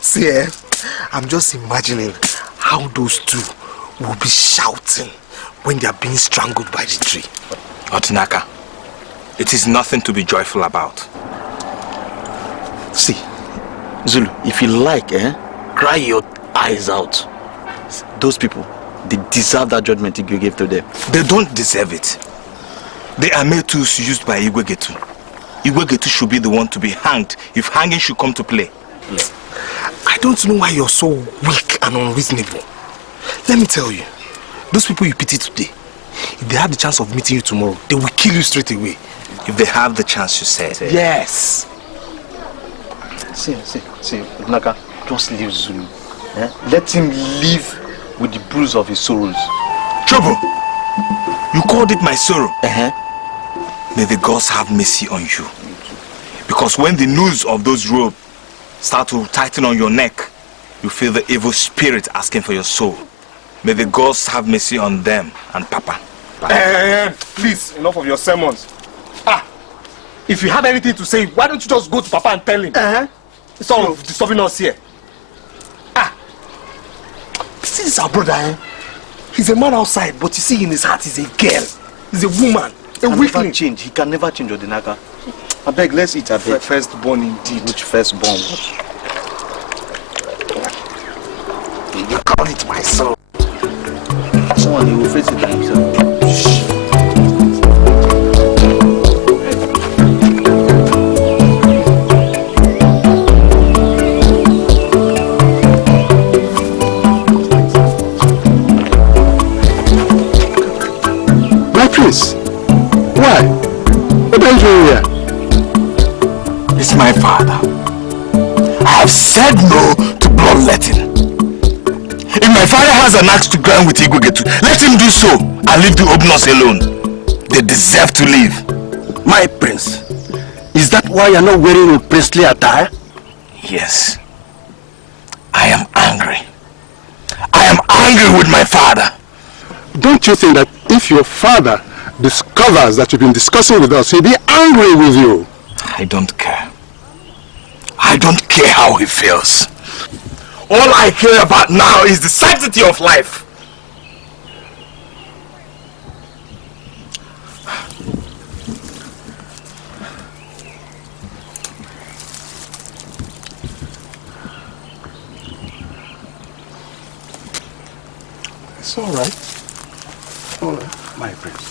See, I'm just imagining how those two will be shouting when they are being strangled by the tree. Otinaka, it is nothing to be joyful about. See, Zulu, if you like, cry your eyes out. Those people, they deserve that judgment you gave to them. They don't deserve it. They are mere tools used by Igwegetu. Igwegetu should be the one to be hanged if hanging should come to play. Yeah. I don't know why you're so weak and unreasonable. Let me tell you, those people you pity today, if they have the chance of meeting you tomorrow, they will kill you straight away. If they have the chance, you said. Yes. See, Naka, just leave Zulu. Let him live with the bruise of his sorrows. Trouble! You called it my sorrow. May the gods have mercy on you. Because when the noose of those ropes start to tighten on your neck, you feel the evil spirit asking for your soul. May the gods have mercy on them and Papa. Please, enough of your sermons. If you have anything to say, why don't you just go to Papa and tell him? Instead of disturbing us here. This is our brother, He's a man outside, but you see in his heart he's a girl. He's a woman. A weakling. He can never change, Odinaka. I beg, let's eat, I beg. Firstborn indeed. Which firstborn? You call it my soul. Someone, he will face it by himself. My prince, why? What are you doing here? It's my father. I have said no to bloodletting. If my father has an axe to grind with Igwegetu, let him do so and leave the Obnos alone. They deserve to live. My prince, is that why you're not wearing a priestly attire? Yes. I am angry. I am angry with my father. Don't you think that if your father discovers that you've been discussing with us, he'll be angry with you? I don't care. I don't care how he feels. All I care about now is the sanctity of life. It's all right. All right. My prince.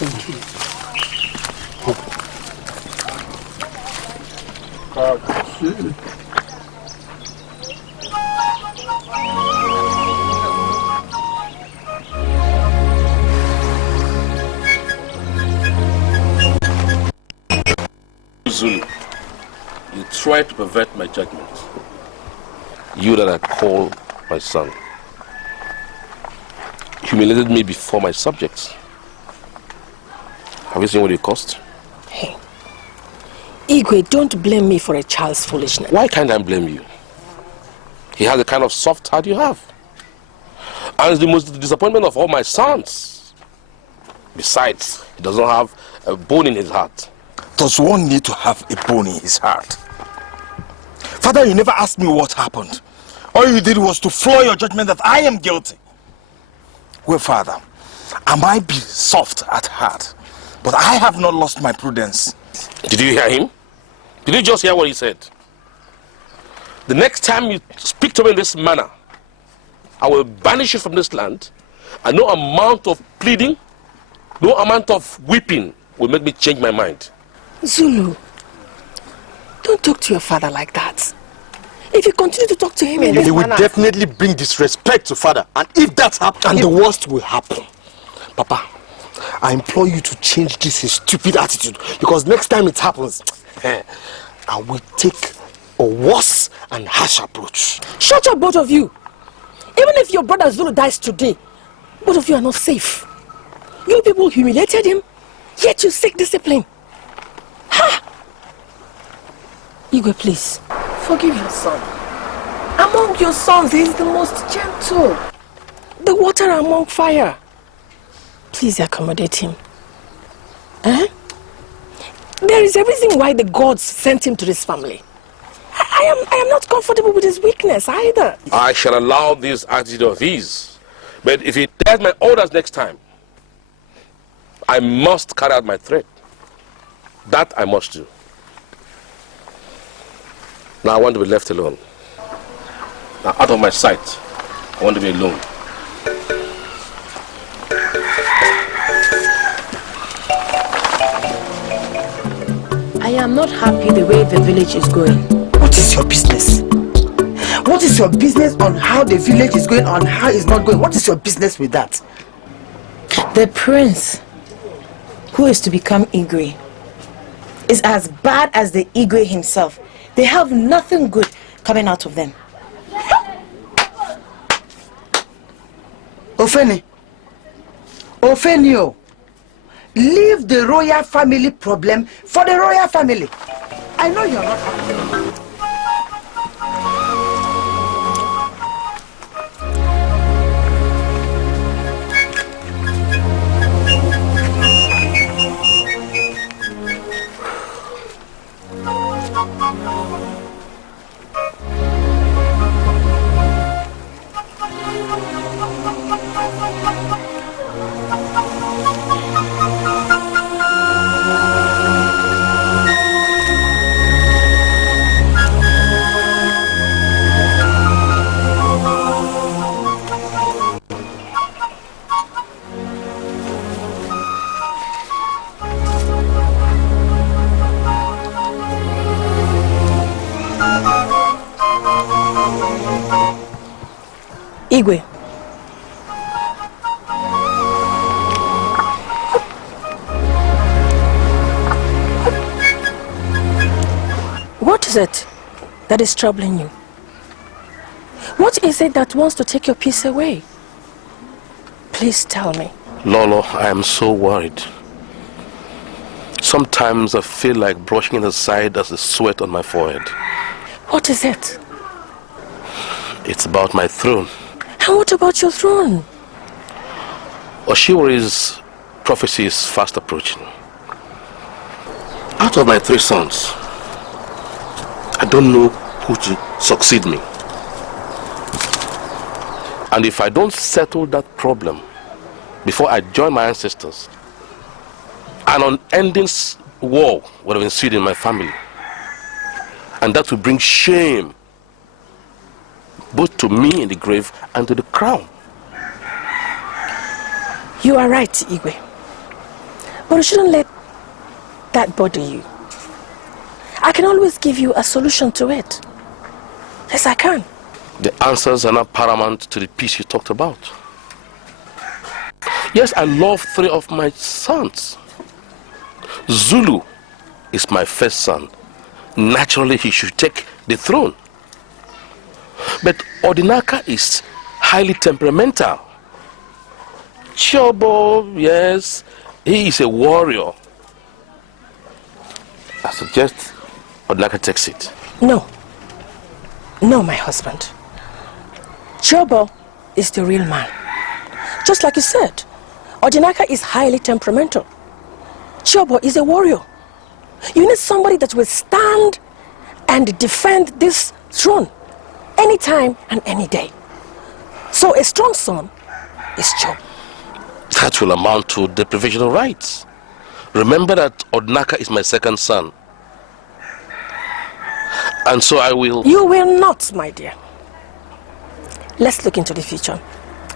Thank you. Zulu, you tried to pervert my judgment. You that I call my son humiliated me before my subjects. Have you seen what it cost? Hey, Igwe, don't blame me for a child's foolishness. Why can't I blame you? He has the kind of soft heart you have. And it's the most disappointment of all my sons. Besides, he doesn't have a bone in his heart. Does one need to have a bone in his heart? Father, you never asked me what happened. All you did was to floor your judgment that I am guilty. Well, Father, I might be soft at heart, but I have not lost my prudence. Did you hear him? Did you just hear what he said? The next time you speak to me in this manner, I will banish you from this land, and no amount of pleading, no amount of weeping will make me change my mind. Zulu, don't talk to your father like that. If you continue to talk to him in this He will manner, definitely bring disrespect to father. And if that happens, And the worst will happen. Papa, I implore you to change this his stupid attitude, because next time it happens, I will take a worse and harsh approach. shut up, both of you. Even if your brother Zulu dies today, both of you are not safe. You people humiliated him. Yet you seek discipline. Ha! Igwe, please, forgive your son. Among your sons, he is the most gentle. The water among fire. Please accommodate him. Eh? There is a reason why the gods sent him to this family. I am not comfortable with his weakness either. I shall allow this attitude of his. But if he tells my orders next time, I must carry out my threat. That I must do. Now I want to be left alone. Now out of my sight, I want to be alone. I am not happy the way the village is going. What is your business? What is your business on how the village is going, on how it's not going? What is your business with that? The prince, who is to become Igwe, is as bad as the Igwe himself. They have nothing good coming out of them. Ofenio, leave the royal family problem for the royal family. I know you're not happy. Igwe. What is it that is troubling you? What is it that wants to take your peace away? Please tell me. Lolo, I am so worried. Sometimes I feel like brushing it aside as the sweat on my forehead. What is it? It's about my throne. And what about your throne? Oshiwari's prophecy is fast approaching. Out of my 3 sons, I don't know who to succeed me. And if I don't settle that problem before I join my ancestors, an unending war would have ensued in my family. And that will bring shame both to me in the grave and to the crown. You are right, Igwe. But you shouldn't let that bother you. I can always give you a solution to it. Yes, I can. The answers are not paramount to the peace you talked about. Yes, I love 3 of my sons. Zulu is my first son. Naturally, he should take the throne. But Odinaka is highly temperamental. Chobo, yes, he is a warrior. I suggest Odinaka takes it. No. No, my husband. Chobo is the real man. Just like you said, Odinaka is highly temperamental. Chobo is a warrior. You need somebody that will stand and defend this throne anytime and any day. So a strong son is Chobo. That will amount to deprivation of rights. Remember that Odinaka is my second son. And so I will... You will not, my dear. Let's look into the future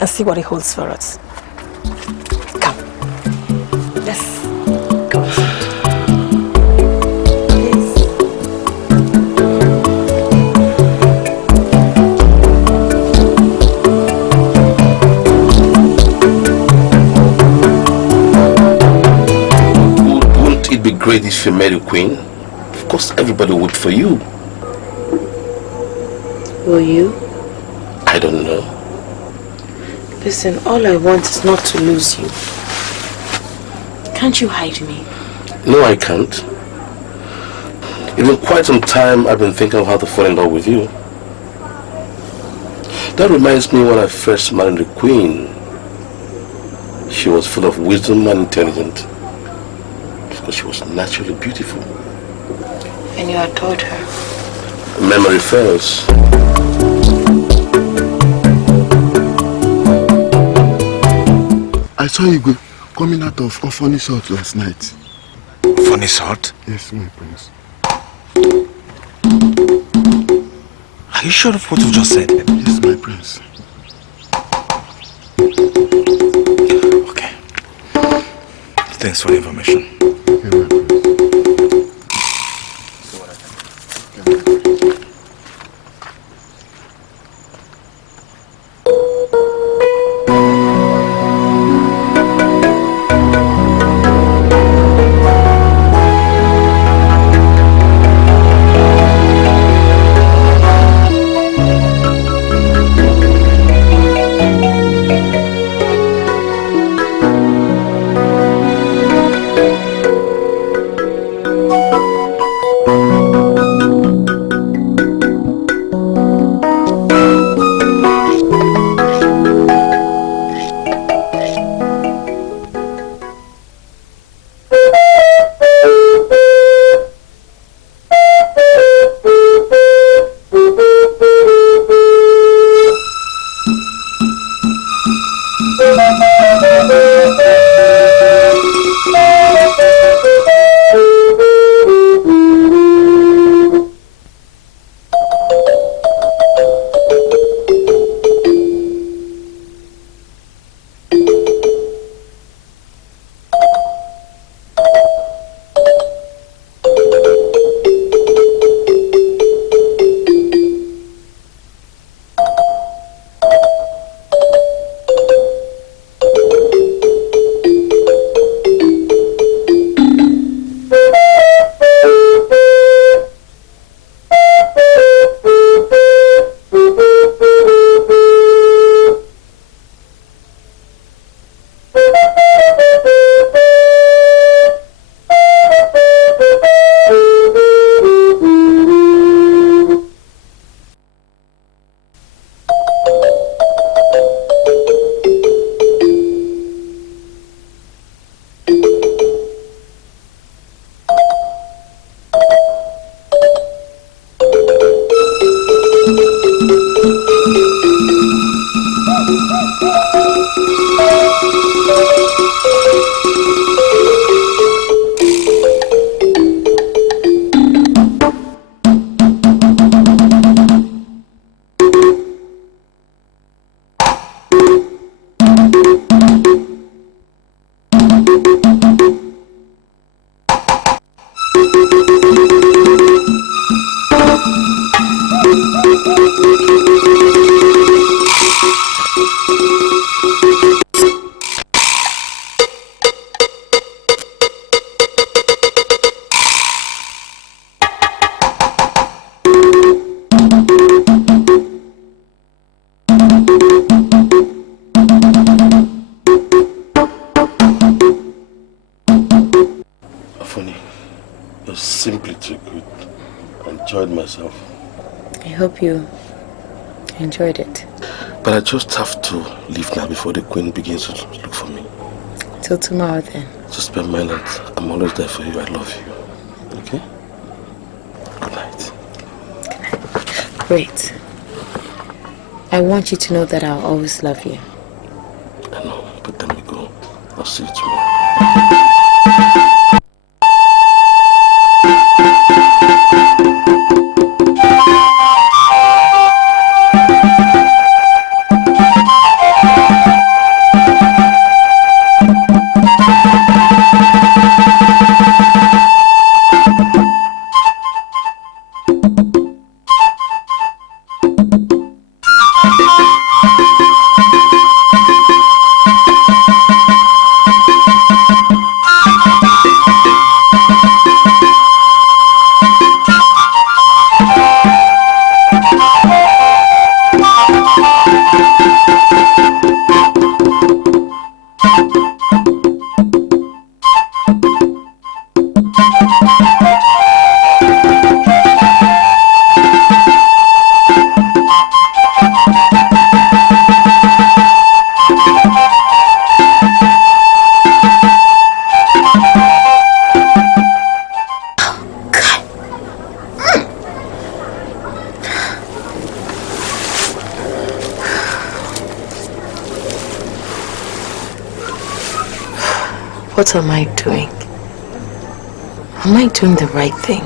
and see what it holds for us. Come. Let's go. Please. Wouldn't it be great if you marry a queen? Of course, everybody would for you. Will you? I don't know. Listen, all I want is not to lose you. Can't you hide me? No, I can't. It's been quite some time I've been thinking of how to fall in love with you. That reminds me when I first married the Queen. She was full of wisdom and intelligent. Because she was naturally beautiful. And you adored her. Memory fails. I saw you coming out of Funny Salt last night. Funny Salt? Yes, my prince. Are you sure of what you've just said? Yes, my prince. Okay. Thanks for the information. Okay, my prince. Simply too good. I enjoyed myself. I hope you enjoyed it. But I just have to leave now before the Queen begins to look for me. Till tomorrow then. Just bear in mind that I'm always there for you. I love you. Okay? Good night. Good night. Great. I want you to know that I'll always love you. I know, but let me go. I'll see you tomorrow. What am I doing? Am I doing the right thing?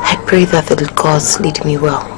I pray that the gods lead me well.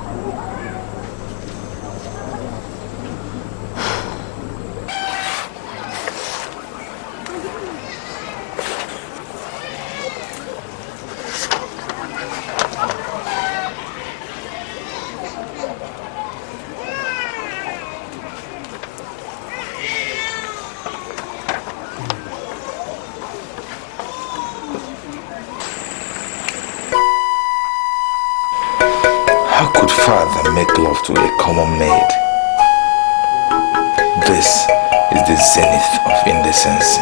To a common maid. This is the zenith of indecency.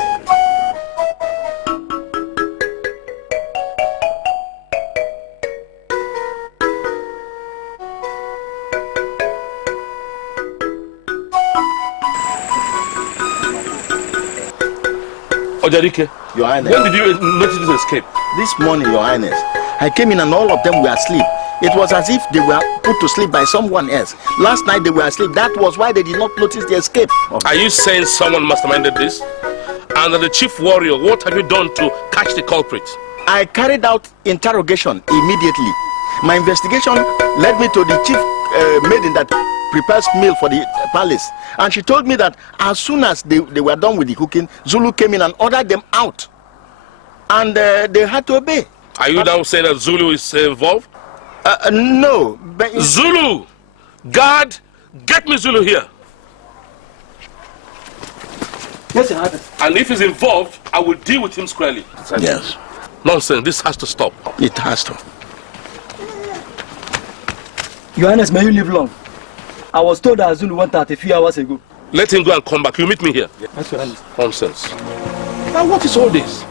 Ojarike, Your Highness. When did you notice this escape? This morning, Your Highness. I came in and all of them were asleep. It was as if they were put to sleep by someone else. Last night they were asleep. That was why they did not notice the escape. Are you saying someone masterminded this? And the chief warrior, what have you done to catch the culprit? I carried out interrogation immediately. My investigation led me to the chief maiden that prepares meal for the palace. And she told me that as soon as they were done with the cooking, Zulu came in and ordered them out. And they had to obey. Are you now saying that Zulu is involved? No. But Zulu! Guard, get me Zulu here. Yes, Your Highness. And if he's involved, I will deal with him squarely. yes, Nonsense, this has to stop. it has to. Your Highness, may you live long. I was told that Zulu went out a few hours ago. Let him go and come back. You meet me here. Yes, Your Highness. Nonsense. Now what is all this?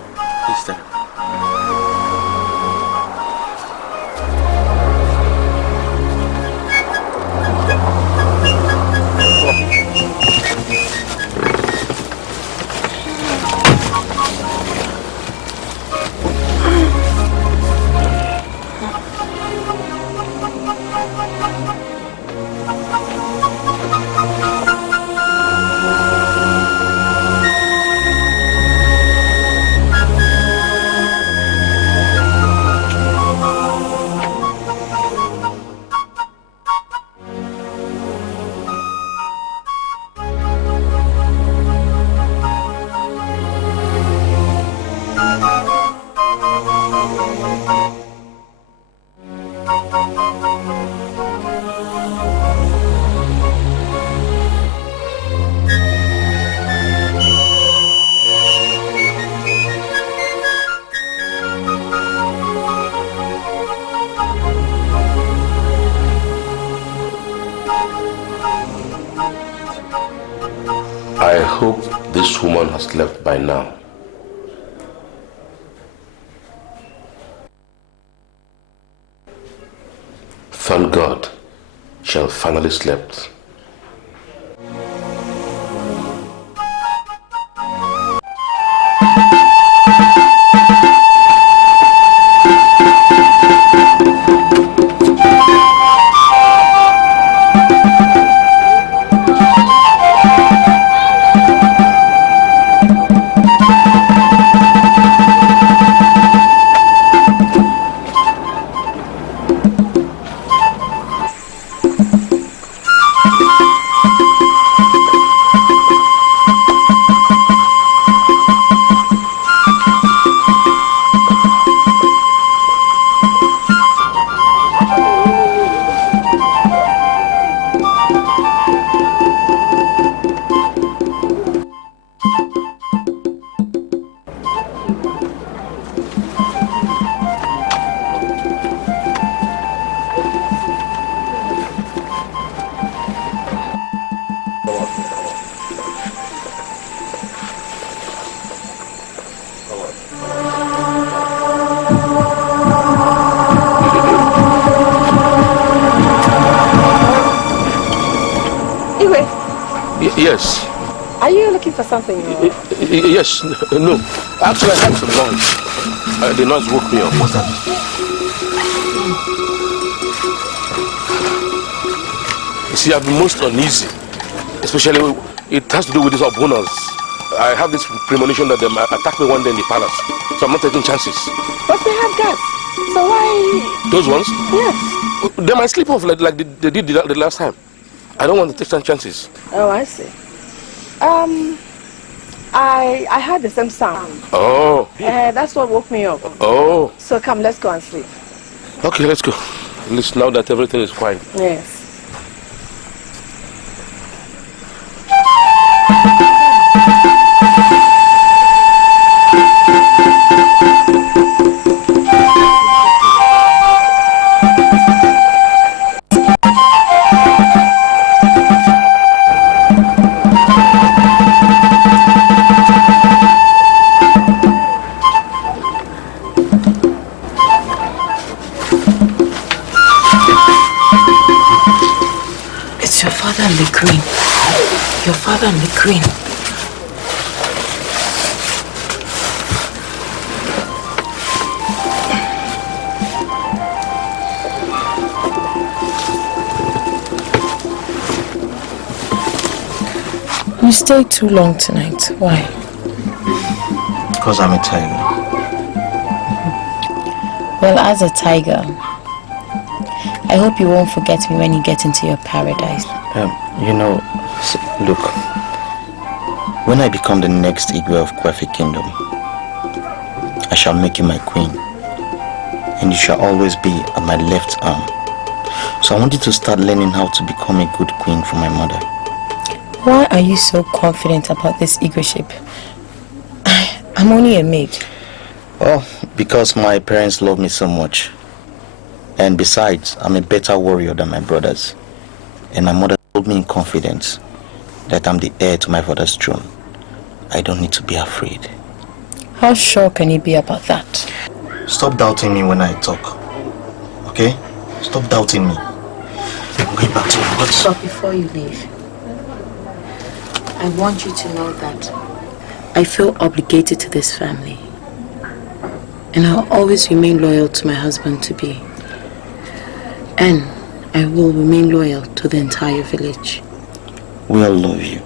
I hope this woman has left by now. Thank God, she has finally slept. Yes. Are you looking for something? Yes. No. Actually, I had some noise. The noise woke me up. What's that? You see, I've been most uneasy. Especially, it has to do with these Obunas. I have this premonition that they might attack me one day in the palace. So I'm not taking chances. But they have guards. So why? Those ones? Yes. They might slip off like they did the last time. I don't want to take some chances. Oh, I see. I heard the same sound. Oh. That's what woke me up. Oh. So come, let's go and sleep. Okay, let's go. At least now that everything is quiet. Yes. Your father and the queen. You stayed too long tonight. Why? Because I'm a tiger. Well, as a tiger, I hope you won't forget me when you get into your paradise. You know, look, when I become the next Igwe of Kwafi Kingdom, I shall make you my queen, and you shall always be at my left arm. So I want you to start learning how to become a good queen for my mother. Why are you so confident about this Igweship? I'm only a maid. Oh, because my parents love me so much. And besides, I'm a better warrior than my brothers. And my mother told me in confidence that I'm the heir to my father's throne. I don't need to be afraid. How sure can you be about that? Stop doubting me when I talk. Okay? Stop doubting me. I'm going back to my body. But before you leave, I want you to know that I feel obligated to this family. And I'll always remain loyal to my husband-to-be. And I will remain loyal to the entire village. We all love you.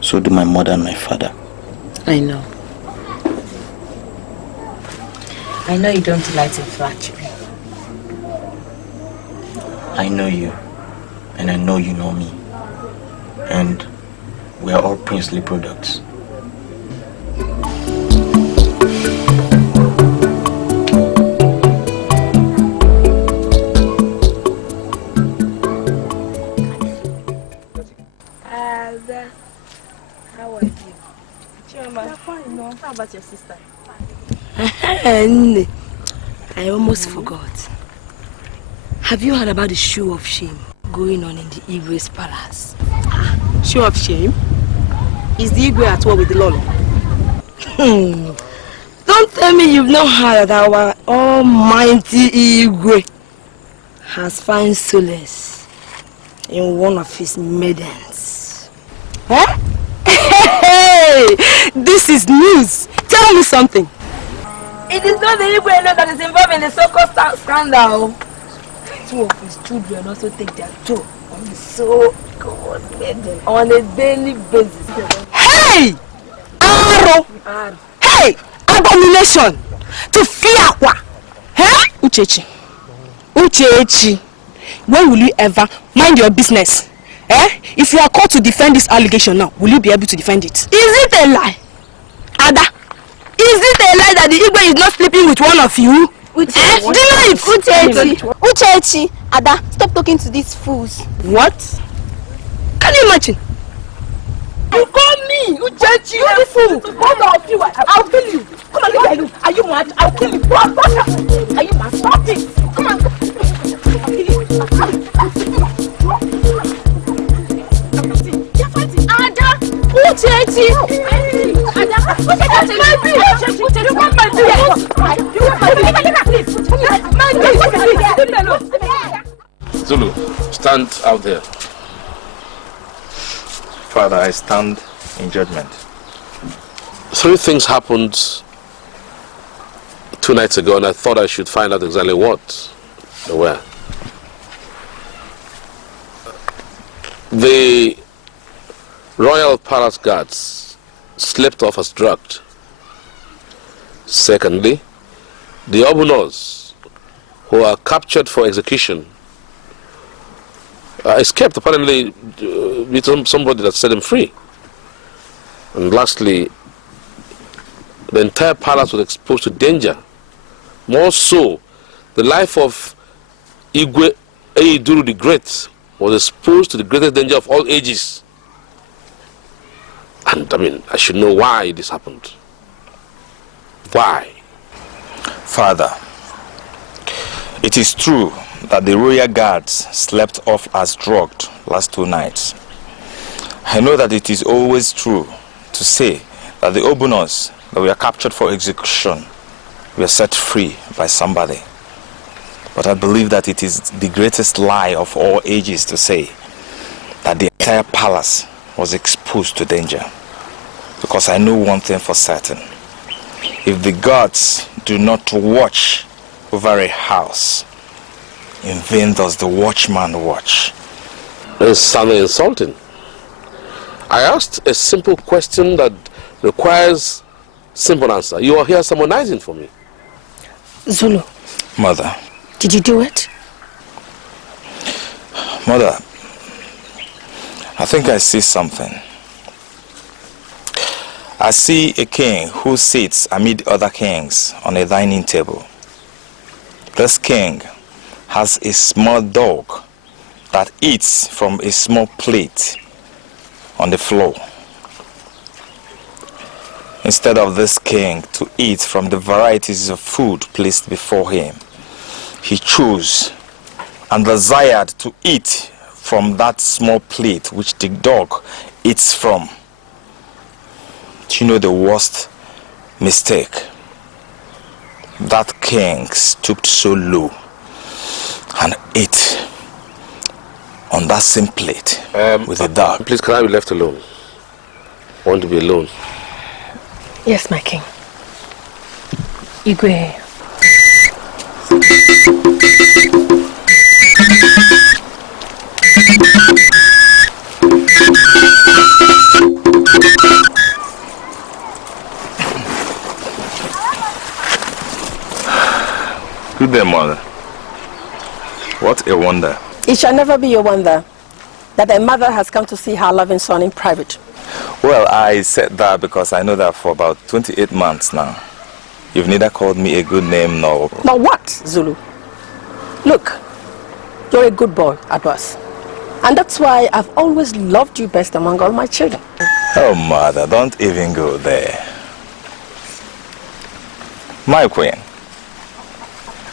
So do my mother and my father. I know. I know you don't delight in flattery. I know you. And I know you know me. And we are all princely products. How are you? You're fine, no? How about your sister? I almost forgot. Have you heard about the show of shame going on in the Igwe's palace? Show of shame? Is the Igwe at war with the Lolo? Don't tell me you've not heard that our almighty Igwe has found solace in one of his maidens. Huh? Hey! This is news. Tell me something. It is not the Igwe that is involved in the so-called scandal. Two of his children also take their toll on the so-called maiden on a daily basis. Hey! Aro! Hey! Abomination! To Fiakwa! Huh? Uchechi. Uchechi. When will you ever mind your business? If you are called to defend this allegation now, will you be able to defend it? Is it a lie? Ada, is it a lie that the Igwe is not sleeping with one of you? Deny it! Uchechi, Ada, stop talking to these fools. What? Can you imagine? You call me, Uchechi, you the fool! Both of you, I'll kill you. Come on, look at you. Are you mad? I'll kill you. Are you mad? Stop it! Come on. I'll kill you. Ada! Uchechi! Ada! Uchechi! You want my baby! You want my baby! Zulu, stand out there. Father, I stand in judgment. 3 things happened 2 nights ago, and I thought I should find out exactly what they were. The royal palace guards slept off as drugged. Secondly, the Obunos who are captured for execution escaped, apparently with somebody that set them free. And lastly, the entire palace was exposed to danger. More so, the life of Igwe Eiduru the Great was exposed to the greatest danger of all ages. And I mean, I should know why this happened. Why? Father, it is true that the royal guards slept off as drugged last 2 nights. I know that it is always true to say that the Obunos that were captured for execution were set free by somebody. But I believe that it is the greatest lie of all ages to say that the entire palace was exposed to danger. Because I know one thing for certain. If the gods do not watch over a house, in vain does the watchman watch. It's sounding insulting. I asked a simple question that requires simple answer. You are here sermonizing for me. Zulu. Mother. Did you do it? Mother, I think I see something. I see a king who sits amid other kings on a dining table. This king has a small dog that eats from a small plate on the floor. Instead of this king to eat from the varieties of food placed before him, he chose and desired to eat from that small plate which the dog eats from. Do you know the worst mistake? That king stooped so low and ate on that same plate with the dog. Please, can I be left alone? I want to be alone. Yes, my king. Igwe. Good day, mother. What a wonder. It shall never be a wonder that a mother has come to see her loving son in private. Well, I said that because I know that for about 28 months now, you've neither called me a good name nor... Now what, Zulu? Look, you're a good boy at us. And that's why I've always loved you best among all my children. Oh, mother, don't even go there. My queen,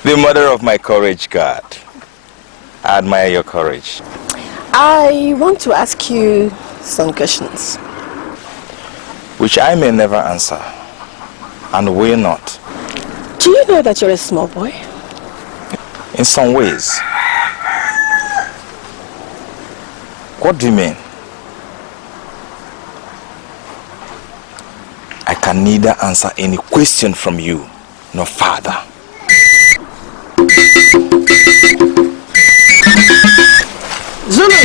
the mother of my courage god. I admire your courage. I want to ask you some questions. Which I may never answer, and will not. Do you know that you're a small boy? In some ways. What do you mean? I can neither answer any question from you, nor father. Zulu!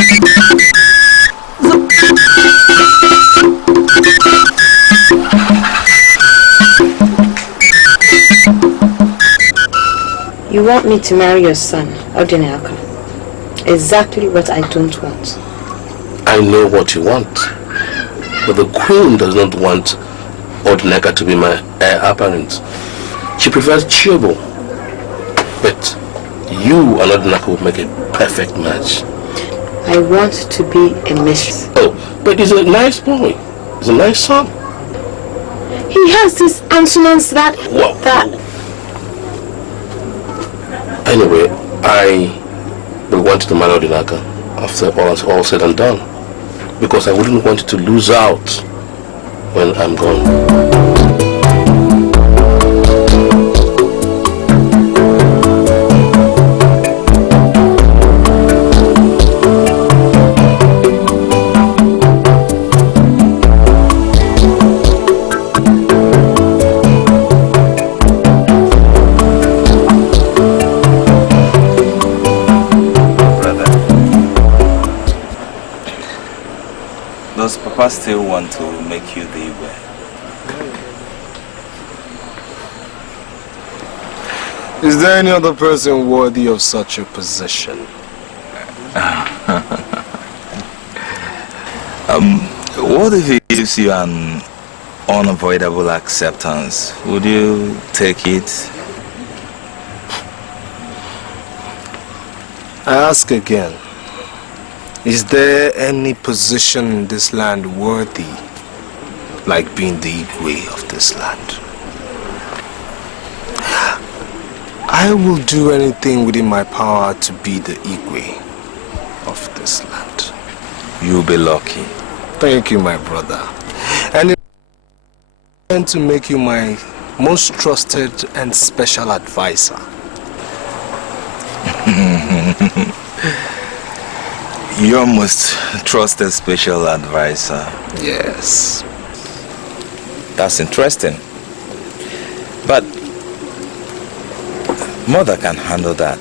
You want me to marry your son, Odinaka. Exactly what I don't want. I know what you want. But the queen does not want Odinaka to be my heir apparent. She prefers Chiobo. But you and Odinaka would make a perfect match. I want to be a mistress. Oh, but he's a nice boy. He's a nice son. He has this answers that... Well, anyway, I will want to marry Odinaka after all said and done. Because I wouldn't want you to lose out when I'm gone. Does Papa still want to make you the heir? Is there any other person worthy of such a position? What if he gives you an unavoidable acceptance? Would you take it? I ask again, is there any position in this land worthy like being the Igwe of this land? I will do anything within my power to be the Igwe of this land. You'll be lucky. Thank you, my brother. And I intend to make you my most trusted and special advisor. Your most trusted special advisor. Yes. That's interesting. But Mother can handle that.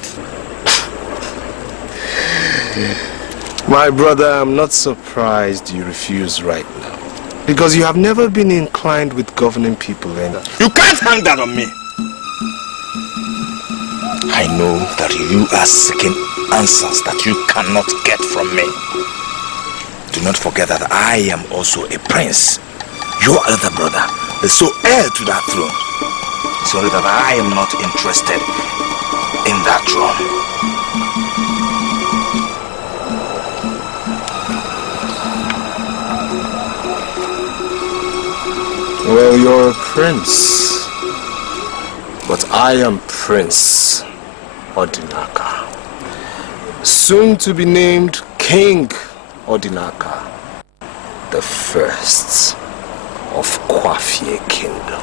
My brother, I'm not surprised you refuse right now. Because you have never been inclined with governing people. You can't hang that on me. I know that you are seeking answers that you cannot get from me. Do not forget that I am also a prince. Your elder brother, the sole heir to that throne. It's only that I am not interested in that throne. Well, you're a prince. But I am Prince Odinaka. Soon to be named King Odinaka, the first of Kwafie Kingdom.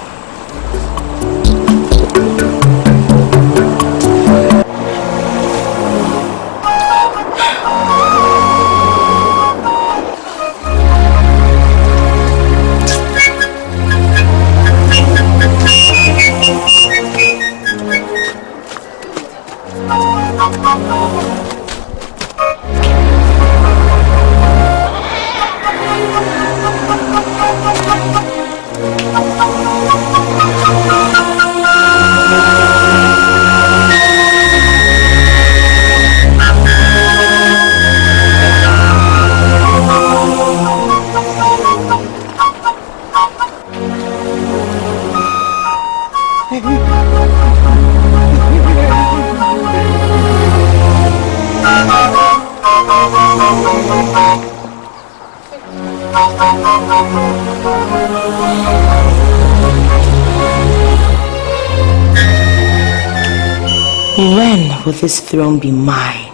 When will this throne be mine?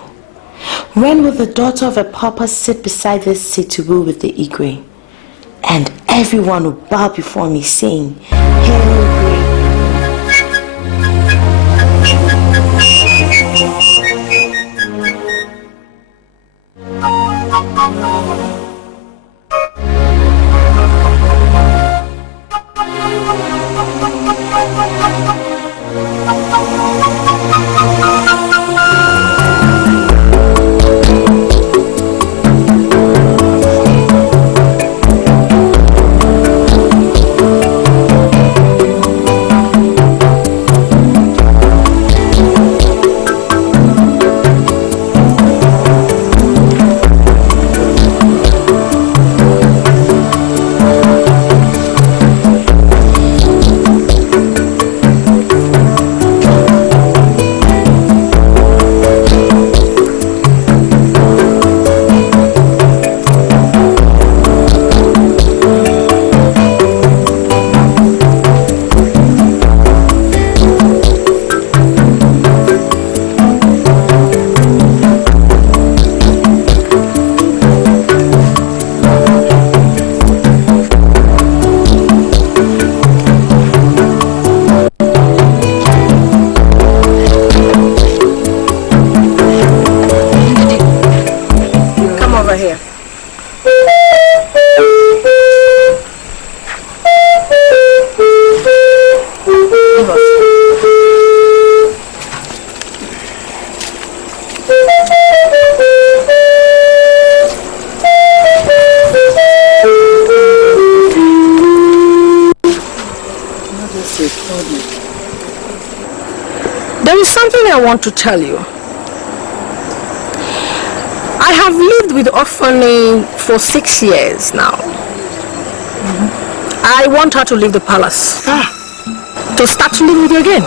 When will the daughter of a pauper sit beside this seat to rule with the Igwe? And everyone will bow before me saying, Hail There is something I want to tell you. I have lived with Orphanage for 6 years now. I want her to leave the palace. To start to live with you again.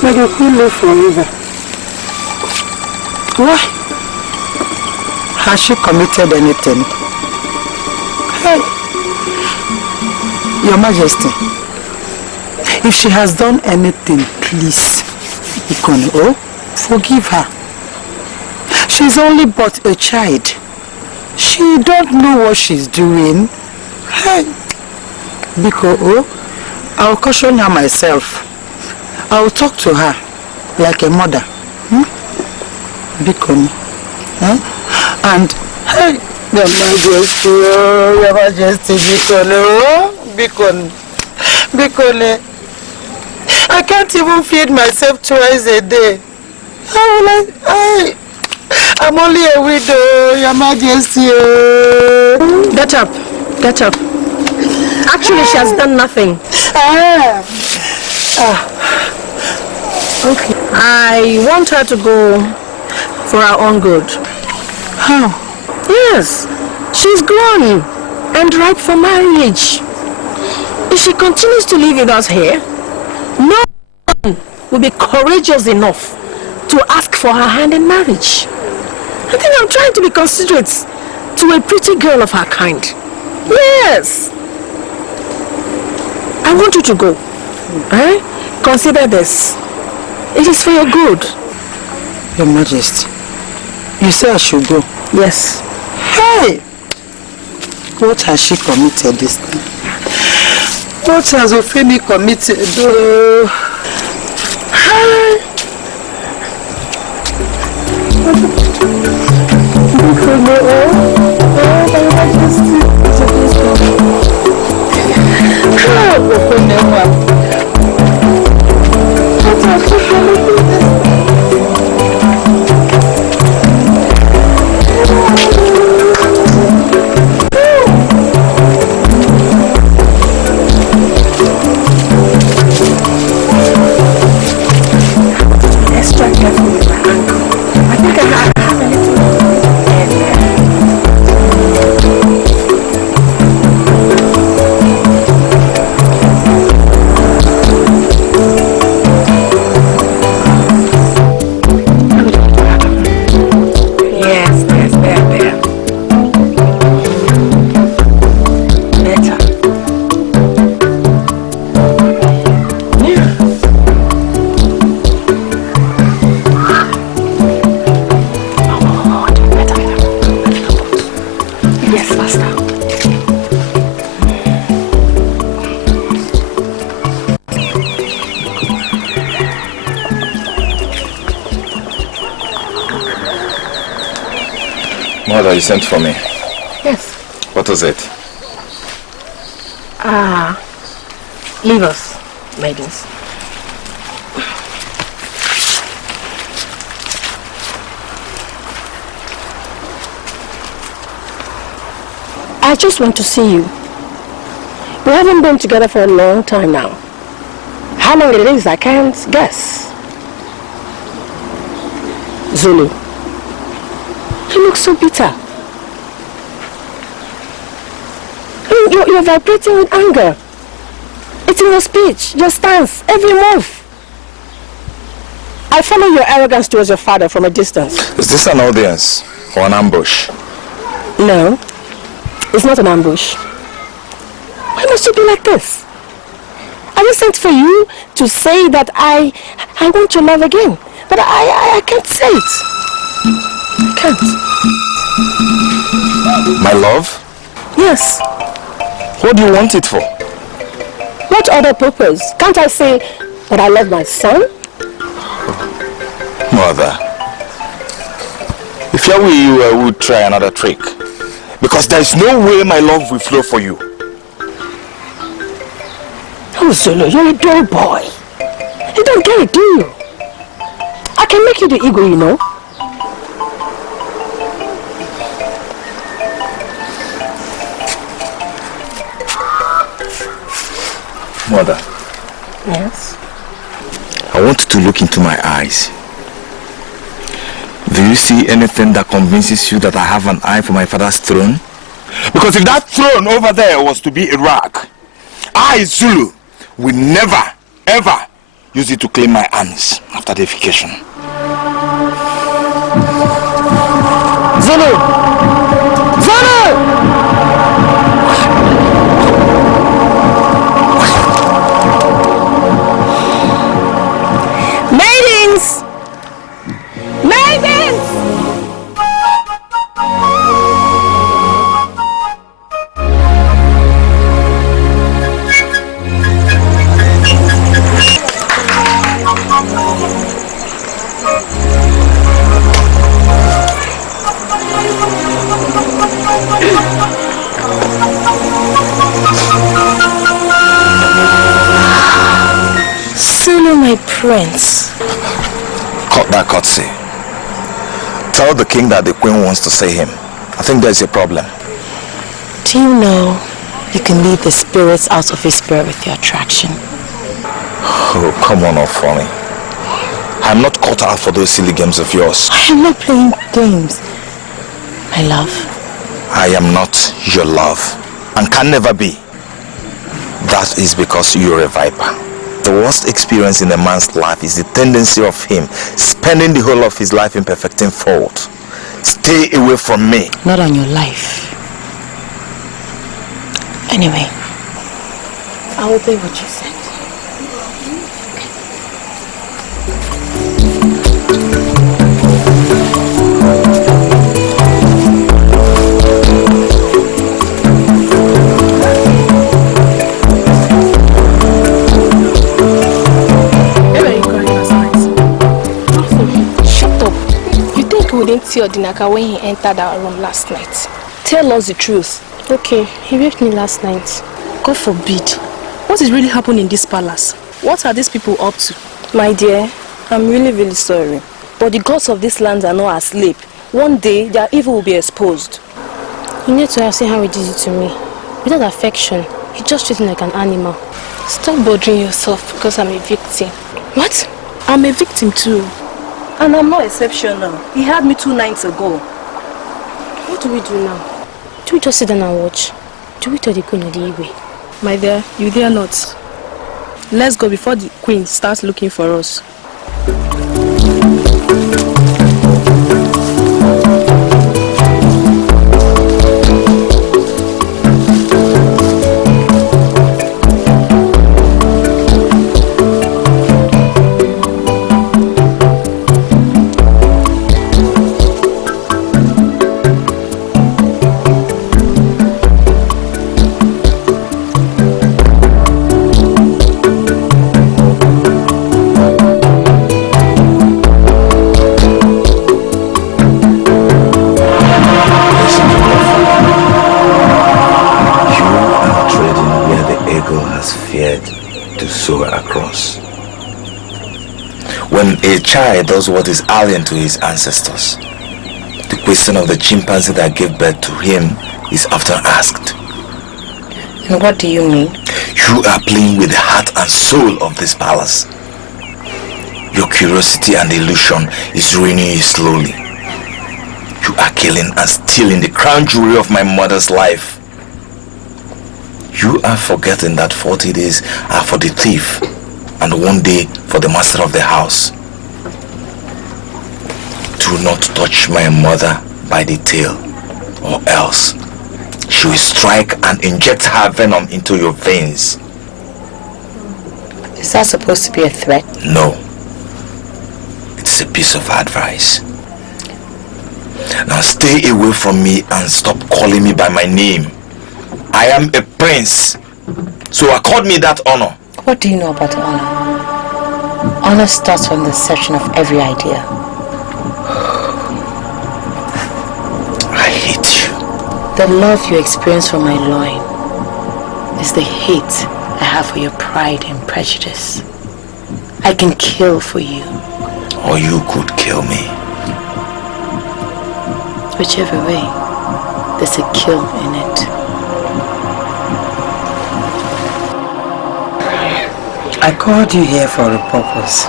But you could live forever. Why? Has she committed anything? Hey, Your Majesty, if she has done anything, please, forgive her. She's only but a child. She don't know what she's doing. Hey, Biko, I'll caution her myself. I'll talk to her like a mother. Biko, and hey, Your Majesty, Biko, I can't even feed myself twice a day. How will I'm only a widow, Your Majesty. Get up. Actually, she has done nothing. Okay. I want her to go for her own good. How? Yes, she's grown and ripe for marriage. If she continues to live with us here, no one will be courageous enough to ask for her hand in marriage. I think I'm trying to be considerate to a pretty girl of her kind. Yes. I want you to go. Consider this. It is for your good. Your Majesty, you say I should go? Yes. Hey! What has she committed this time? What has Ofemi committed? Extra careful with my ankle. I think I have a little. Mother, you sent for me. Yes. What was it? Leave us, maidens. I just want to see you. We haven't been together for a long time now. How long it is, I can't guess. Zulu, you look so bitter. You're vibrating with anger. It's in your speech, your stance, every move. I follow your arrogance towards your father from a distance. Is this an audience or an ambush? No, it's not an ambush. Why must you be like this? I was sent for you to say that I want your love again. But I can't say it. I can't. My love? Yes. What do you want it for? What other purpose? Can't I say that I love my son? Mother, if you're with you, I would try another trick. Because there is no way my love will flow for you. Oh, Zulu, you're a dull boy. You don't get it, do you? I can make you the ego, you know. Mother. Yes? I want you to look into my eyes. Do you see anything that convinces you that I have an eye for my father's throne? Because if that throne over there was to be a rock, I, Zulu, will never, ever use it to claim my arms after deification. Zulu! Zulu! Maidens! Maidens! Zulu, my prince. Cut that courtesy. Tell the king that the queen wants to see him. I think there's a problem. Do you know you can lead the spirits out of his spirit with your attraction? Oh, come on, Ofoni. I'm not cut out for those silly games of yours. I am not playing games. My love. I am not your love and can never be. That is because you're a viper. The worst experience in a man's life is the tendency of him spending the whole of his life in perfecting fault. Stay away from me. Not on your life. Anyway, I will do what you said. We didn't see Odinaka when he entered our room last night. Tell us the truth. Okay, he raped me last night. God forbid. What is really happening in this palace? What are these people up to? My dear, I'm really sorry. But the gods of this land are not asleep. One day, their evil will be exposed. You need to have seen how he did it to me. Without affection, he just treated me like an animal. Stop bothering yourself because I'm a victim. What? I'm a victim too. And I'm not exceptional. He had me 2 nights ago. What do we do now? Do we just sit down and watch? Do we tell the queen of the Igwe? My dear, you dare not. Let's go before the queen starts looking for us. When a child does what is alien to his ancestors, the question of the chimpanzee that gave birth to him is often asked. And what do you mean? You are playing with the heart and soul of this palace. Your curiosity and illusion is ruining you slowly. You are killing and stealing the crown jewelry of my mother's life. You are forgetting that 40 days are for the thief and 1 day for the master of the house. Do not touch my mother by the tail, or else she will strike and inject her venom into your veins. Is that supposed to be a threat? No. It's a piece of advice. Now stay away from me and stop calling me by my name. I am a prince, so accord me that honor. What do you know about honor? Honor starts from the inception of every idea. I hate you. The love you experience from my loin is the hate I have for your pride and prejudice. I can kill for you. Or you could kill me. Whichever way, there's a kill in it. I called you here for a purpose.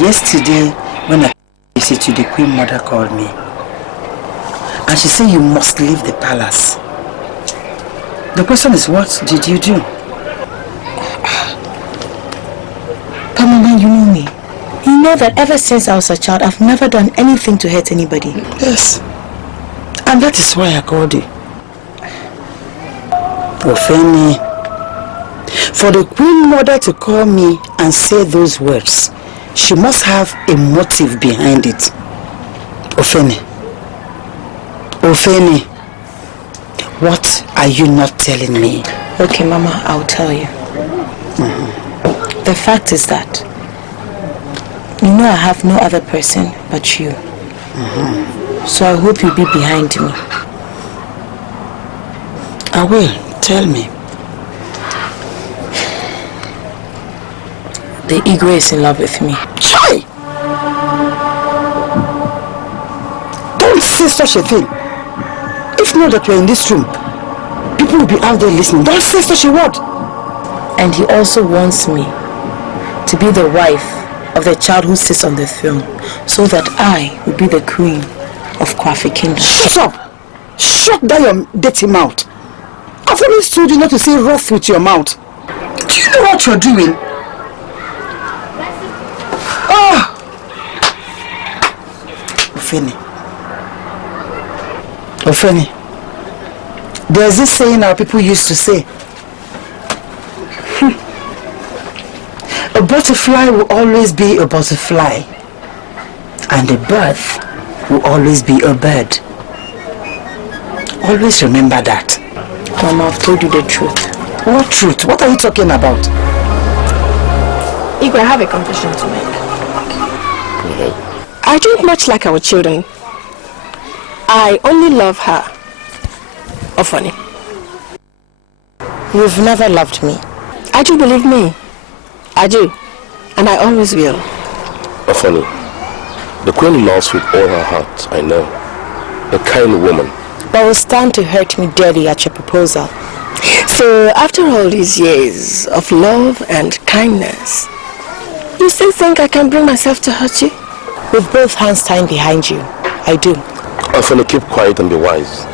Yesterday, when I visited to the Queen Mother called me, and she said you must leave the palace. The question is, what did you do? Mama, you know me. You know that ever since I was a child, I've never done anything to hurt anybody. Yes. And that is why I called you. Ofeni, for the Queen Mother to call me and say those words, she must have a motive behind it. Ofeni. Ofeni, what are you not telling me? Okay, Mama, I'll tell you. The fact is that you know I have no other person but you. So I hope you'll be behind me. I will. Tell me. The Igwe is in love with me. Chai! Don't say such a thing. If not that we're in this room, people will be out there listening. Don't say such a word. And he also wants me to be the wife of the child who sits on the throne, so that I will be the queen of Kwafi Kingdom. Shut up! Shut down your dirty mouth. I've always told you not to say rough with your mouth. Do you know what you're doing? Oh! Ofeni. There's this saying our people used to say. A butterfly will always be a butterfly, and a bird will always be a bird. Always remember that. Mama, I've told you the truth. What truth? What are you talking about? Igwe, I have a confession to make. I drink much like our children. I only love her. Ofani. You've never loved me. I do, believe me. I do. And I always will. Ofani, the queen loves with all her heart, I know. A kind woman. But will stand to hurt me dearly at your proposal. So after all these years of love and kindness, you still think I can bring myself to hurt you? With both hands tied behind you, I do. Ofani, keep quiet and be wise.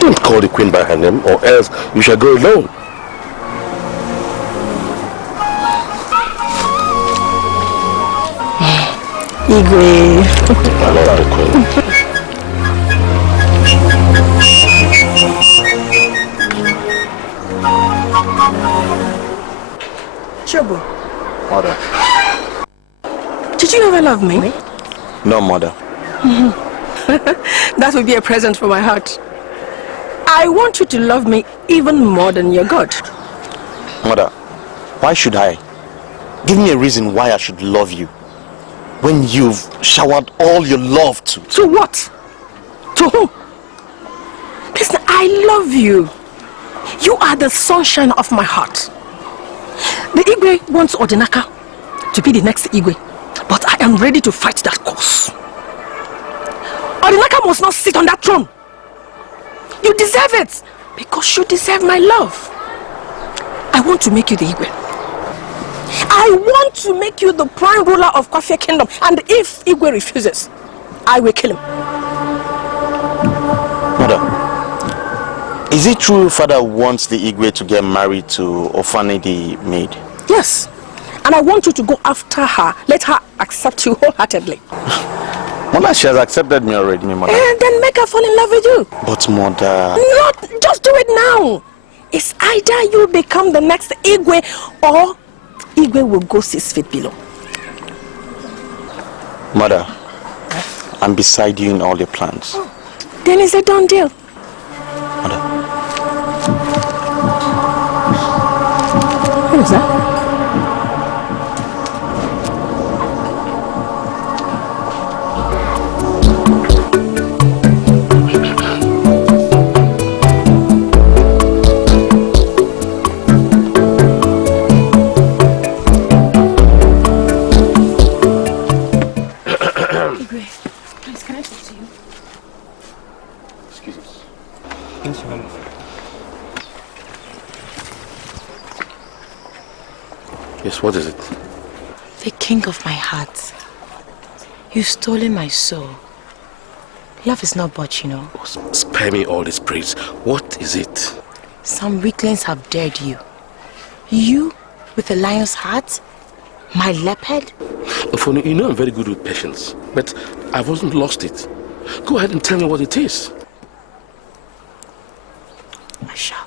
Don't call the queen by her name, or else you shall go alone. Igwe. I love the queen. Chobo. Mother. Did you ever love me? No, Mother. That would be a present from my heart. I want you to love me even more than your God. Mother, why should I? Give me a reason why I should love you. When you've showered all your love to. To what? To whom? Listen, I love you. You are the sunshine of my heart. The Igwe wants Odinaka to be the next Igwe, but I am ready to fight that cause. Odinaka must not sit on that throne. You deserve it, because you deserve my love. I want to make you the Igwe. I want to make you the prime ruler of Kwafi Kingdom, and if Igwe refuses, I will kill him. Mother, is it true Father wants the Igwe to get married to Ofani the maid? Yes, and I want you to go after her. Let her accept you wholeheartedly. Mother, she has accepted me already, Mother. And then make her fall in love with you. But Mother... Not, just do it now. It's either you become the next Igwe, or Igwe will go 6 feet below. Mother, I'm beside you in all your plans. Oh, then it's a done deal. Mother. What is that? Please, can I talk to you? Excuse me. Yes, what is it? The king of my heart. You've stolen my soul. Love is not bought, you know. Spare me all this praise. What is it? Some weaklings have dared you. You, with a lion's heart? My leopard? Funny, you know I'm very good with patience, but I wasn't lost it. Go ahead and tell me what it is. I shall.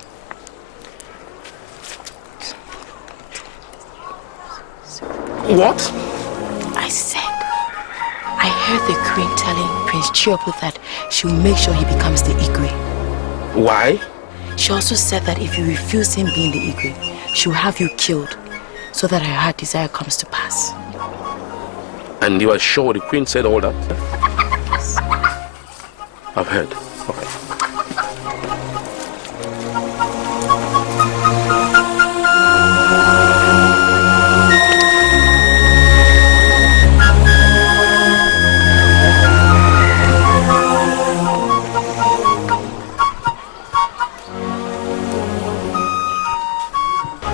What? I said, I heard the queen telling Prince Chiopo that she will make sure he becomes the Igwe. Why? She also said that if you refuse him being the Igwe, she will have you killed so that her heart desire comes to pass. And you are sure the queen said all that? Yes. I've heard. Okay.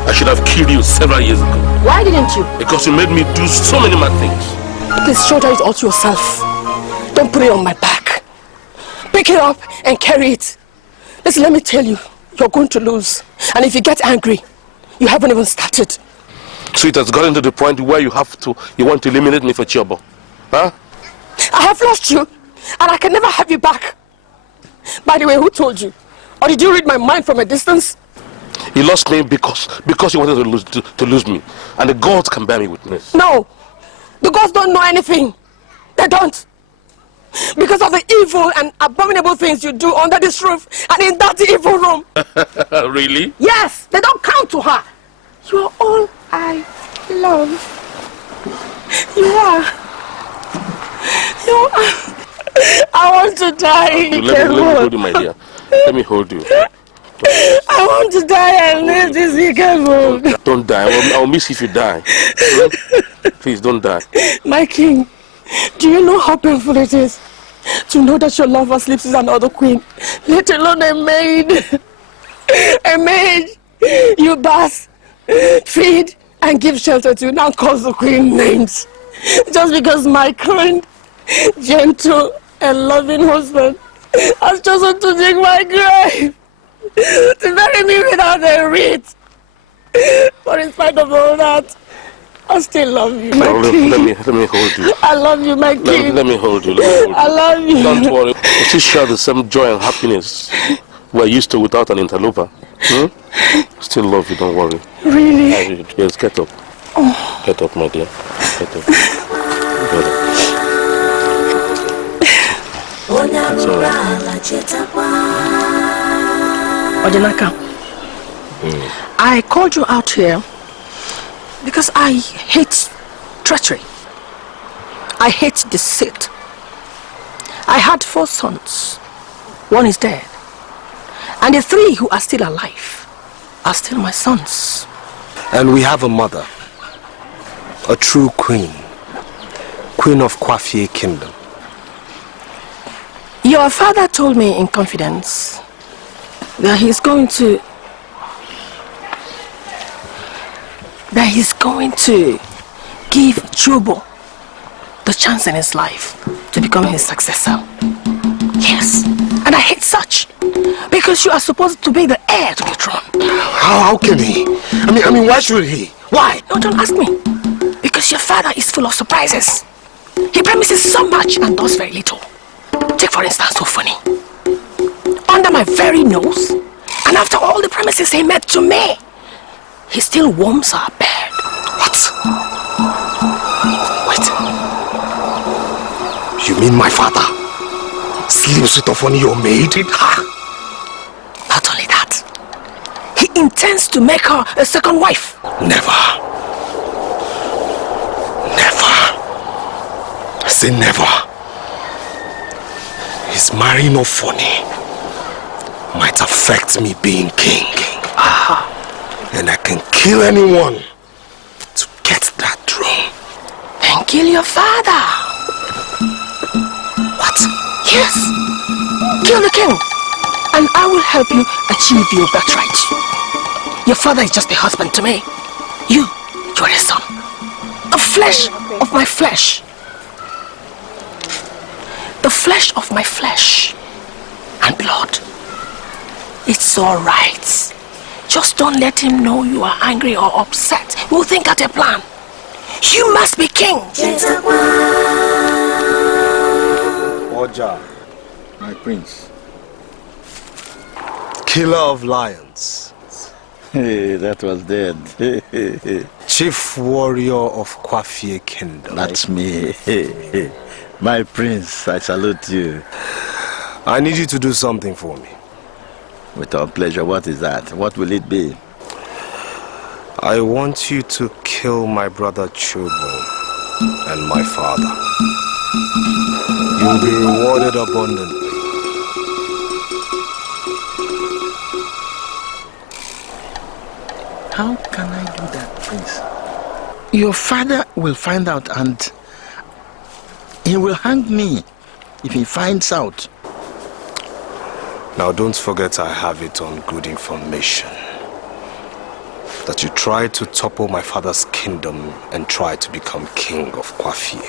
I should have killed you several years ago. Why didn't you? Because you made me do so many mad things. Please shoulder it all to yourself. Don't put it on my back. Pick it up and carry it. Listen, let me tell you, you're going to lose. And if you get angry, you haven't even started. So it has gotten to the point where you want to eliminate me for Chiobo. Huh? I have lost you, and I can never have you back. By the way, who told you? Or did you read my mind from a distance? You lost me because you wanted to lose me. And the gods can bear me witness. No. The gods don't know anything. They don't. Because of the evil and abominable things you do under this roof and in that evil room. Really? Yes, they don't count to her. You are all I love. You are. You are. I want to die. Let me hold you, my dear. Let me hold you. I want to die and leave this wicked world. Don't die. I'll miss if you die. Please don't die. My king, do you know how painful it is to know that your lover sleeps with another queen, let alone a maid? A maid you bath, feed, and give shelter to, now calls the queen names. Just because my kind, gentle, and loving husband has chosen to dig my grave, to bury me without a wreath. But in spite of all that, I still love you, my king. Let me hold you. I love you, my king. Let me hold you. I love you. Don't worry. You still share the same joy and happiness we're used to without an interloper. Still love you, don't worry. Really? Yes, get up. Oh. Get up, my dear. Get up. Get up. It's all right. Odinaka, I called you out here because I hate treachery. I hate deceit. I had 4 sons. 1 is dead. And the 3 who are still alive are still my sons. And we have a mother. A true queen. Queen of Kwafie Kingdom. Your father told me in confidence that he's going to give Chiobo the chance in his life to become his successor. Yes, and I hate such, because you are supposed to be the heir to the throne. How can he? I mean, why should he? Why? No, don't ask me. Because your father is full of surprises. He promises so much and does very little. Take for instance Ofoni. Under my very nose, and after all the promises he made to me, he still warms our bed. What? Wait. You mean my father sleeps with Ofoni, your maid? Not only that, he intends to make her a second wife. Never. Never. I say never. His marrying Ofoni might affect me being king. And I can kill anyone to get that throne. And kill your father. What? Yes. Kill the king. And I will help you achieve your birthright. Your father is just a husband to me. You You are a son. The flesh of my flesh. The flesh of my flesh and blood. It's all right. Just don't let him know you are angry or upset. We'll think out a plan. You must be king. Oja, my prince. Killer of lions. Hey, that was dead. Chief warrior of Kwafie Kingdom. That's me. My prince, I salute you. I need you to do something for me. With all pleasure. What is that? What will it be? I want you to kill my brother Chobo and my father. You'll be rewarded abundantly. How can I do that, Prince? Your father will find out and he will hang me if he finds out. Now don't forget I have it on good information that you tried to topple my father's kingdom and tried to become king of Kwafie.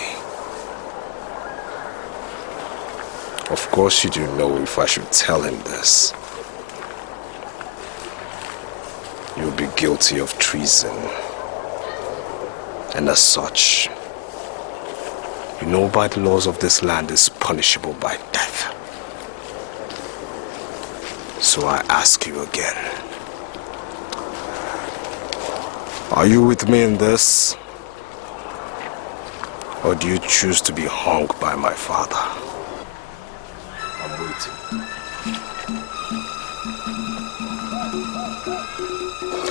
Of course you do know if I should tell him this. You'll be guilty of treason. And as such, you know by the laws of this land is punishable by death. So I ask you again. Are you with me in this? Or do you choose to be hung by my father? I'm waiting.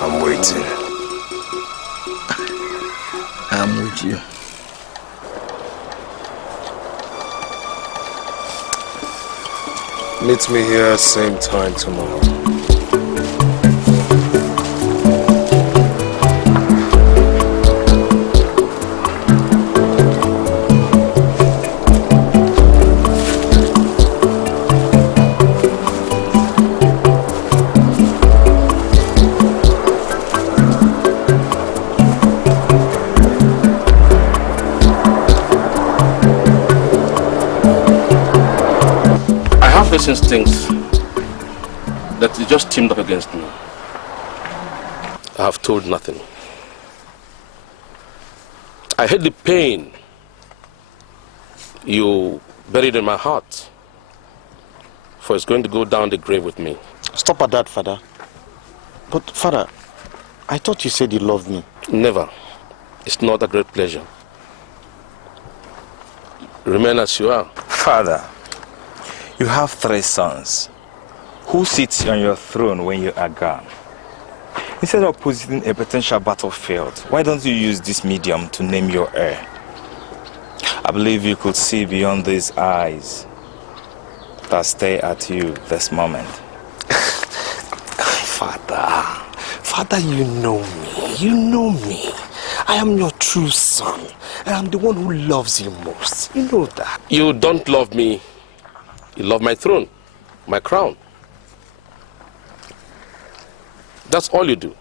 I'm waiting. I'm with you. Meet me here same time tomorrow. This instinct that you just teamed up against me. I have told nothing. I hate the pain you buried in my heart, for it's going to go down the grave with me. Stop at that, Father. But, Father, I thought you said you loved me. Never. It's not a great pleasure. Remain as you are. Father, you have 3 sons. Who sits on your throne when you are gone? Instead of positioning a potential battlefield, why don't you use this medium to name your heir? I believe you could see beyond these eyes that stare at you this moment. Father, you know me. You know me. I am your true son. And I'm the one who loves you most. You know that. You don't love me. You love my throne, my crown. That's all you do.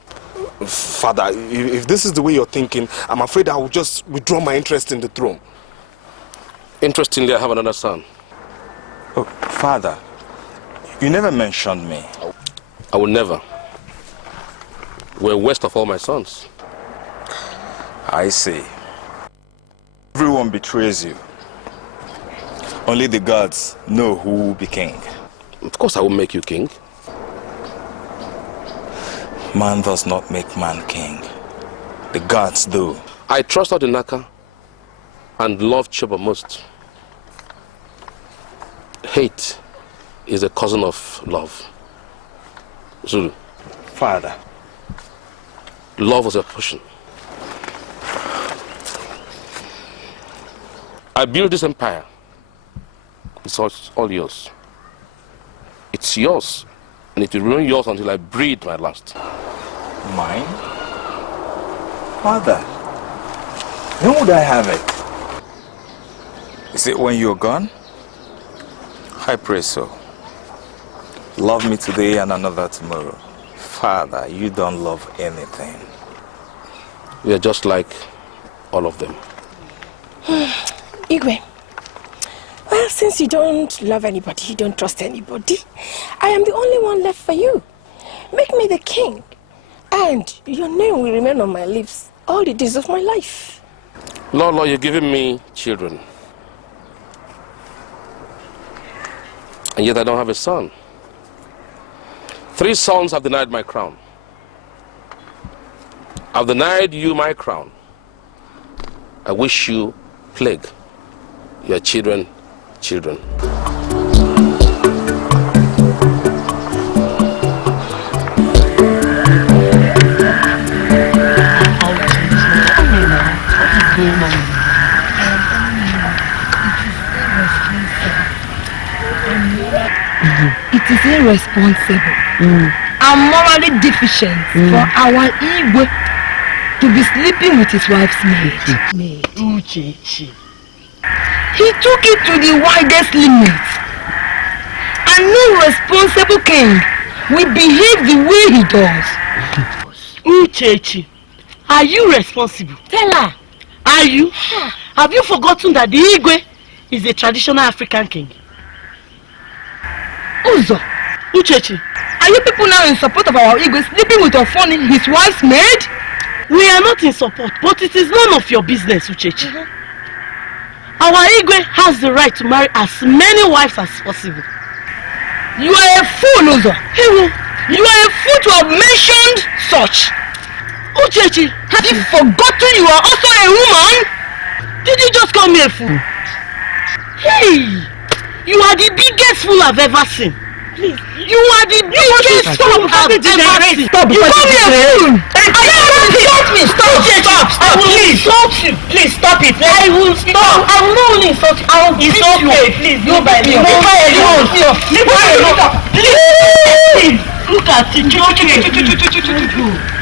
Father, if this is the way you're thinking, I'm afraid I will just withdraw my interest in the throne. Interestingly, I have another son. Oh, Father, you never mentioned me. I will never. We're west of all my sons. I see. Everyone betrays you. Only the gods know who will be king. Of course I will make you king. Man does not make man king. The gods do. I trust Odinaka and love Chobo most. Hate is a cousin of love. Zulu. Father. Love was a portion. I built this empire. It's all yours. It's yours. And it will remain yours until I breathe my last. Mine? Father, when would I have it? Is it when you're gone? I pray so. Love me today and another tomorrow. Father, you don't love anything. We are just like all of them. Igwe, well, since you don't love anybody, you don't trust anybody, I am the only one left for you. Make me the king, and your name will remain on my lips all the days of my life. Lord, you're giving me children. And yet I don't have a son. 3 sons have denied my crown. I've denied you my crown. I wish you plague. Your children. It is irresponsible and morally deficient for our Igwe to be sleeping with his wife's maid. Uchechi. He took it to the widest limit. And no responsible king will behave the way he does. Uchechi, are you responsible? Tell her. Are you? Have you forgotten that the Igwe is a traditional African king? Uzo. Uchechi, are you people now in support of our Igwe sleeping with or phoning his wife's maid? We are not in support, but it is none of your business, Uchechi. Our Igwe has the right to marry as many wives as possible. You are a fool, Uzo. You are a fool to have mentioned such. Uchechi, have you forgotten you are also a woman? Did you just call me a fool? Hey, you are the biggest fool I've ever seen. Please. You are the biggest fool I've ever seen. Stop! You call me a fool! Stop me! Stop! Please! Please stop it! I will stop! I will not only insult you, I will beat you! Please, you by me! Please! Look at it!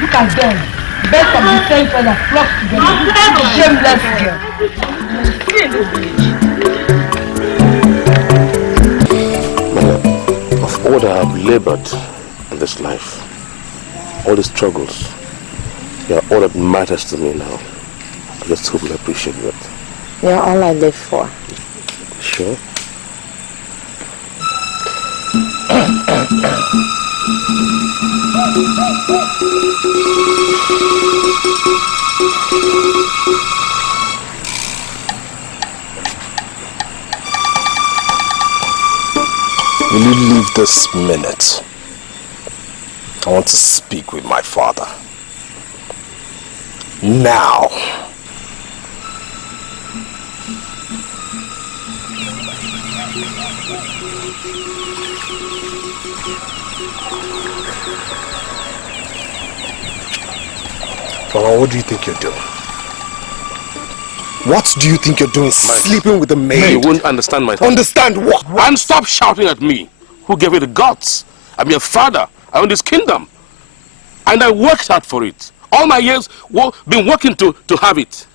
Look at them! Best of the same feather flocked together. Shameless girl! All that I've labored in this life, all the struggles, they are all that matters to me now. I just hope you appreciate that. You're all I live for. Sure. Will you leave this minute? I want to speak with my father. Now. Mama, what do you think you're doing? What do you think you're doing? Sleeping with a maid? You won't understand my thought. Understand what? And stop shouting at me. Who gave you the guts? I'm your father. I own this kingdom. And I worked hard for it. All my years, been working to have it.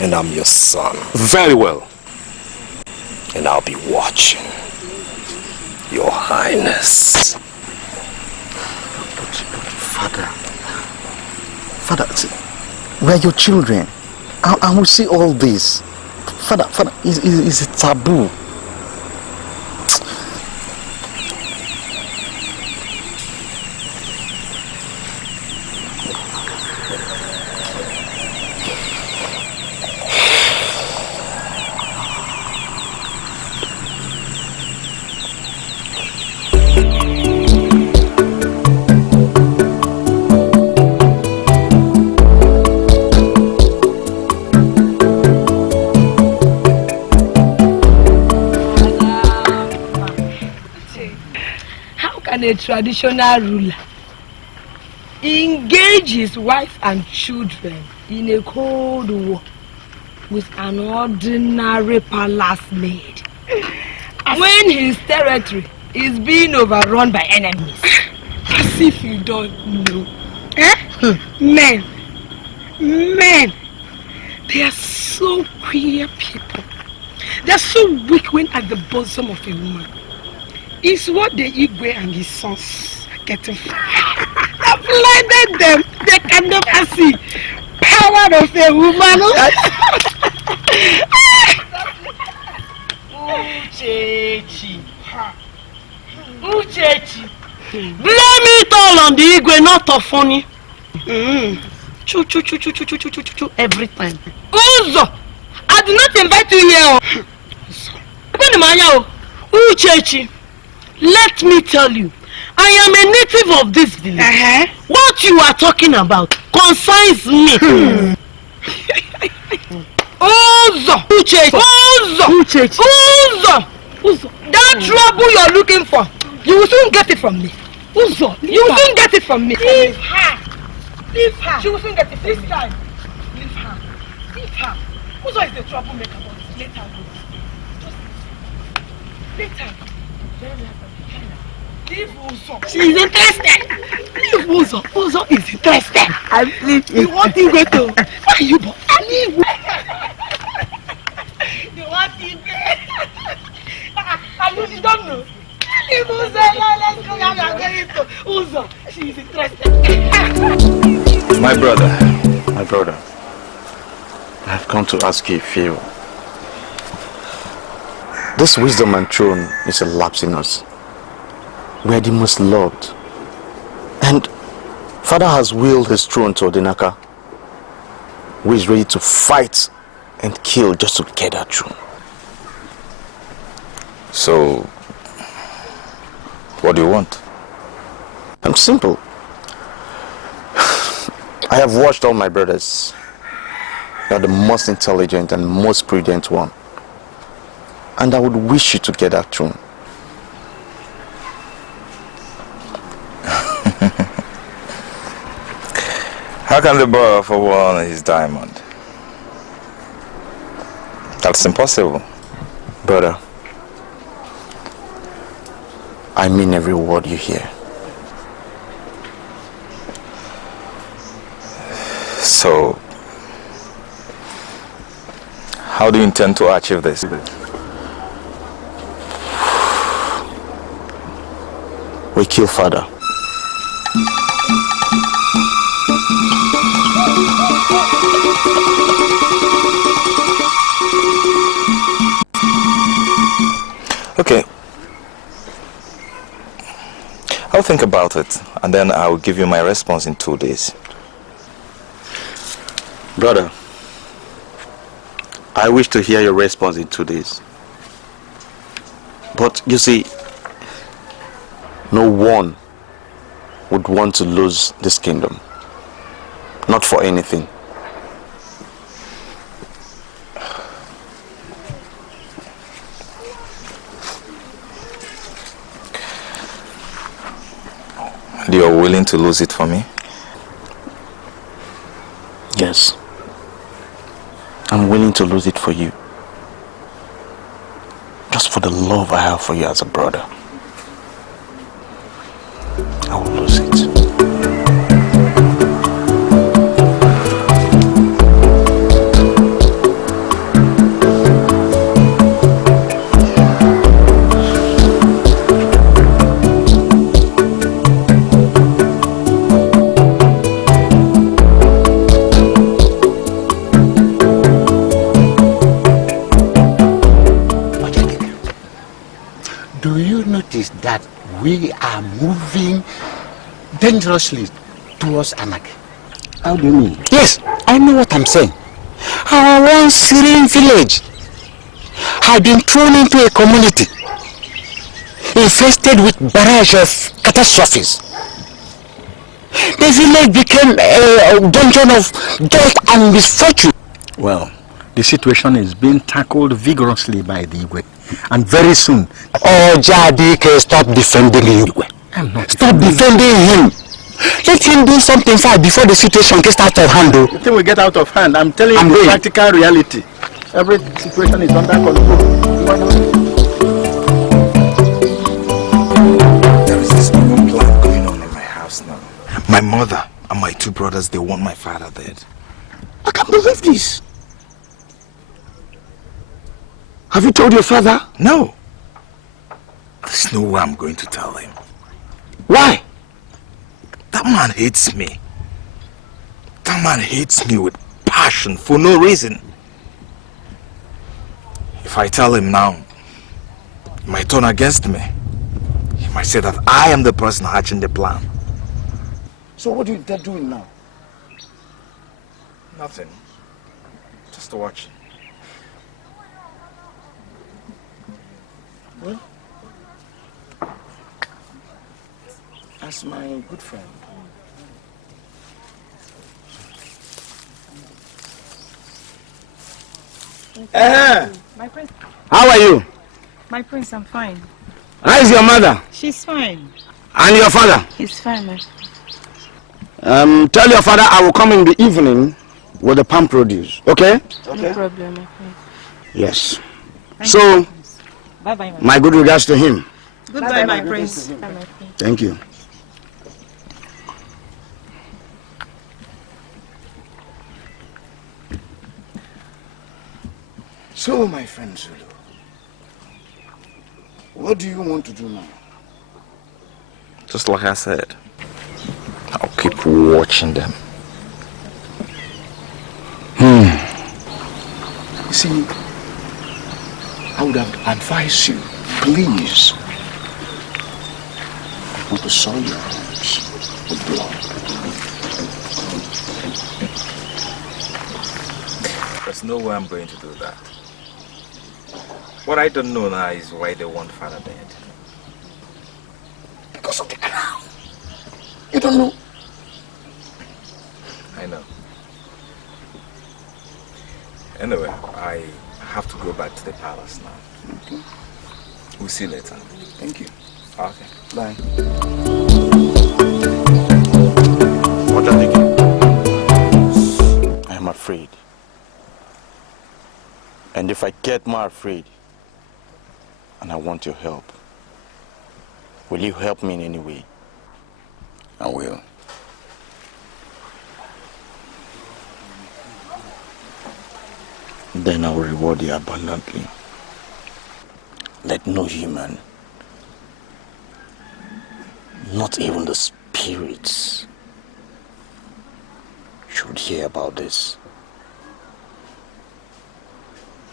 And I'm your son. Very well. And I'll be watching. Your Highness. Father, we're your children. I will see all this. Father, it's a taboo. A traditional ruler engage his wife and children in a cold war with an ordinary palace maid when his territory is being overrun by enemies? As if you don't know. Men, they are so queer people. They are so weak when at the bosom of a woman. It's what the Igwe and his sons are getting. That blinded them. They can never see power of a woman. Uchechi. Uchechi. Blame it all on the Igwe, not of funny. Chu, every time. Uzo, I did not invite you here. Uchechi, let me tell you, I am a native of this village. What you are talking about concerns me. Uzo, Uchechi, Uzo, that trouble you're looking for, you will soon get it from me. Uzo, you will soon get it from me. Leave her. Leave her. She will soon get it this time. Leave her. Leave her. Uzo is the troublemaker, but let her go. Just let her go. Leave Uzo. She is interested. Leave Uzo. Uzo is interested. I'm leaving. You want him to? Why are you? Leave. You want him? You don't know. Leave Uzo. Let's go. I'm going to Uzo. She is interested. My brother, I've come to ask you a favor. This wisdom and throne is elapsing us. We are the most loved. And Father has willed his throne to Odinaka, who is ready to fight and kill just to get that throne. So, what do you want? I'm simple. I have watched all my brothers. You are the most intelligent and most prudent one. And I would wish you to get that throne. How can the boy offer one his diamond? That's impossible. Brother, I mean every word you hear. So, how do you intend to achieve this? We kill Father. Okay. I'll think about it, and then I'll give you my response in 2 days. Brother, I wish to hear your response in 2 days. But you see, no one would want to lose this kingdom. Not for anything. And you're willing to lose it for me? Yes. I'm willing to lose it for you. Just for the love I have for you as a brother. I will lose it. That we are moving dangerously towards anarchy. How do you mean? Yes, I know what I'm saying. Our one Syrian village had been thrown into a community infested with barrage of catastrophes. The village became a dungeon of death and misfortune. Well, the situation is being tackled vigorously by the Igwe. And very soon, Jadike, stop defending him. Stop defending him. Let him do something fast before the situation gets out of hand. The thing will get out of hand. I'm telling you the practical reality. Every situation is under control. There is this evil plan going on in my house now. My mother and my 2 brothers, they want my father dead. I can't believe this. Have you told your father? No. There's no way I'm going to tell him. Why? That man hates me. That man hates me with passion for no reason. If I tell him now, he might turn against me. He might say that I am the person hatching the plan. So what are you doing now? Nothing. Just watching. Well, as my good friend, My prince. how are you? My prince, I'm fine. How is your mother? She's fine. And your father? He's fine, my. Tell your father I will come in the evening with the palm produce. Okay? No problem, my prince. Yes. Thank So, you, bye-bye, my good regards to him. Goodbye, my prince. Bye, my prince. Thank you. So, my friend Zulu, what do you want to do now? Just like I said, I'll keep watching them. You see, I would have advised you, please, not to soil your hands with blood. There's no way I'm going to do that. What I don't know now is why they want Father dead. Because of the crown. You don't know? I know. Anyway, I have to go back to the palace now. Okay. We'll see you later. Thank you. Okay. Bye. What are you thinking? I am afraid. And if I get more afraid, and I want your help, will you help me in any way? I will. Then I will reward you abundantly. Let no human, not even the spirits, should hear about this.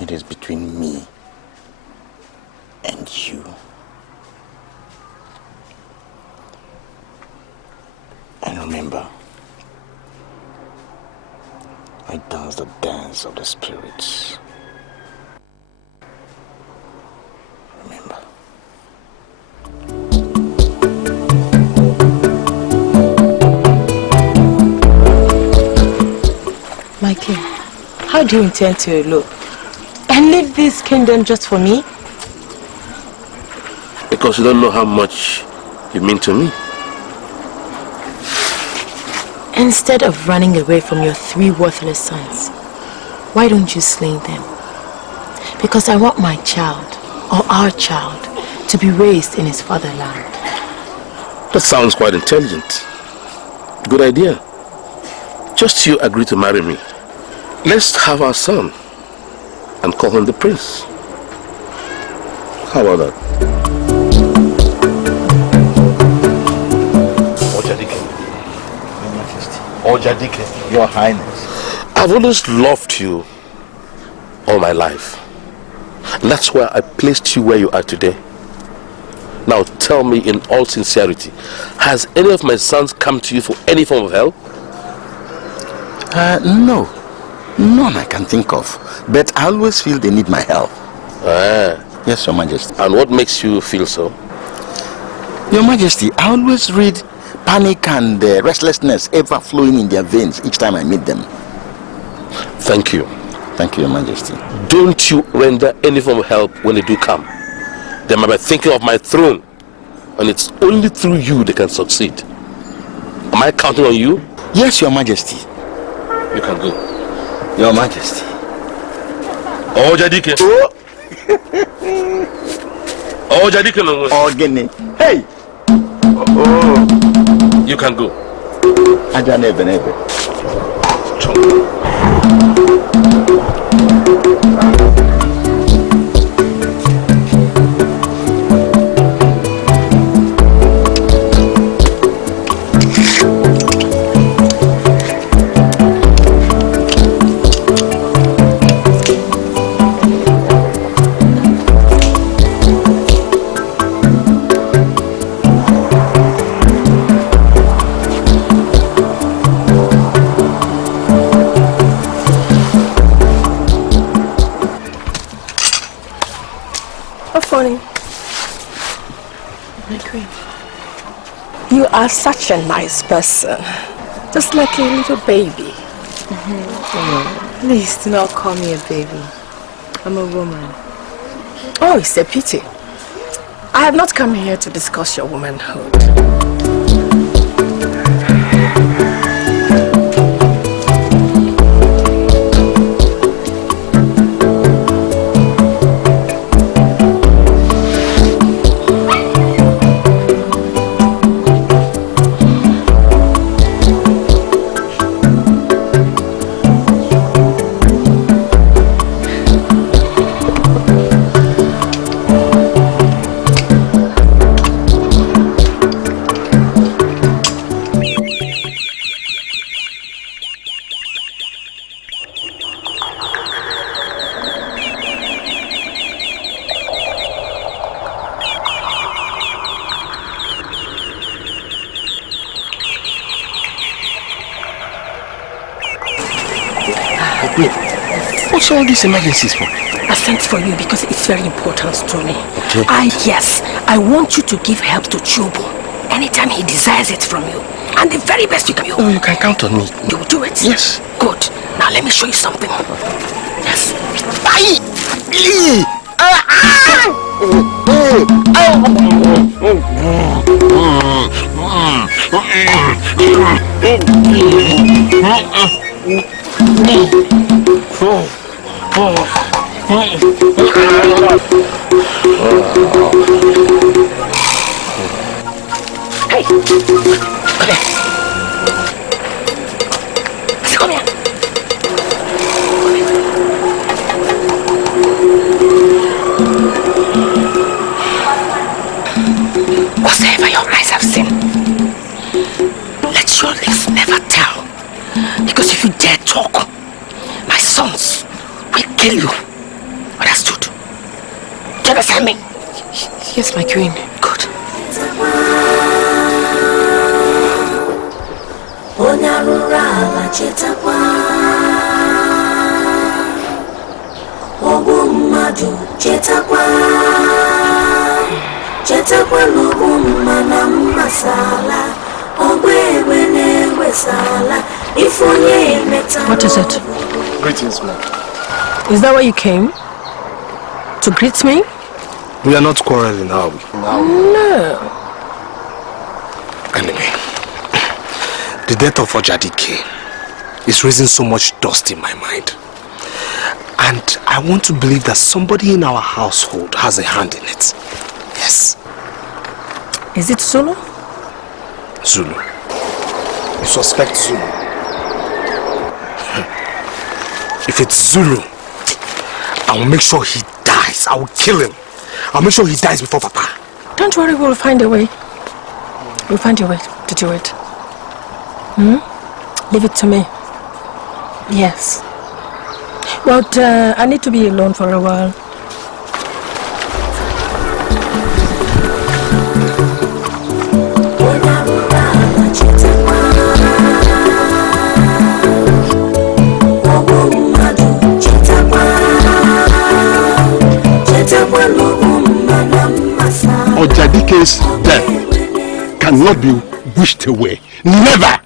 It is between me and you. And remember, I dance the dance of the spirits. Remember. My king, how do you intend to elope? And leave this kingdom just for me? Because you don't know how much you mean to me. Instead of running away from your 3 worthless sons, why don't you slay them? Because I want my child, or our child, to be raised in his fatherland. That sounds quite intelligent. Good idea. Just you agree to marry me. Let's have our son and call him the prince. How about that? Ojadike, Your Highness. I've always loved you all my life. That's why I placed you where you are today. Now tell me in all sincerity, has any of my sons come to you for any form of help? No. None I can think of. But I always feel they need my help. Yes, Your Majesty. And what makes you feel so? Your Majesty, I always read panic and restlessness ever flowing in their veins each time I meet them. Thank you. Thank you, Your Majesty. Don't you render any form of help when they do come. They might be thinking of my throne, and it's only through you they can succeed. Am I counting on you? Yes, Your Majesty. You can go. Your Majesty. Ojadike. Ojadike no. Ogene. Hey. You can go. Aja nebe nebe. You are such a nice person. Just like a little baby. Please do not call me a baby. I'm a woman. Oh, it's a pity. I have not come here to discuss your womanhood. What's all these emergencies for? I sent for you because it's very important to me. Okay. I want you to give help to Chobo anytime he desires it from you. And the very best you can do. Oh, you can count on me. You will do it? Yes. Good. Now let me show you something. Yes. Hey, come here. Come here. Whatever your eyes have seen, let your lips never tell. Because if you dare talk, my sons will kill you. Understood? Do you understand me? Yes, my queen. Good. What is it? Greetings, ma'am. Is that why you came? To greet me? We are not quarreling, are we? No. Anyway, the death of Ojadike is raising so much dust in my mind. And I want to believe that somebody in our household has a hand in it. Yes. Is it Zulu? Zulu. You suspect Zulu? If it's Zulu, I will make sure he dies. I will kill him. I'll make sure he dies before Papa. Don't worry, we'll find a way. We'll find a way to do it. Leave it to me. Yes. But I need to be alone for a while. Ojadike's death cannot be wished away. Never!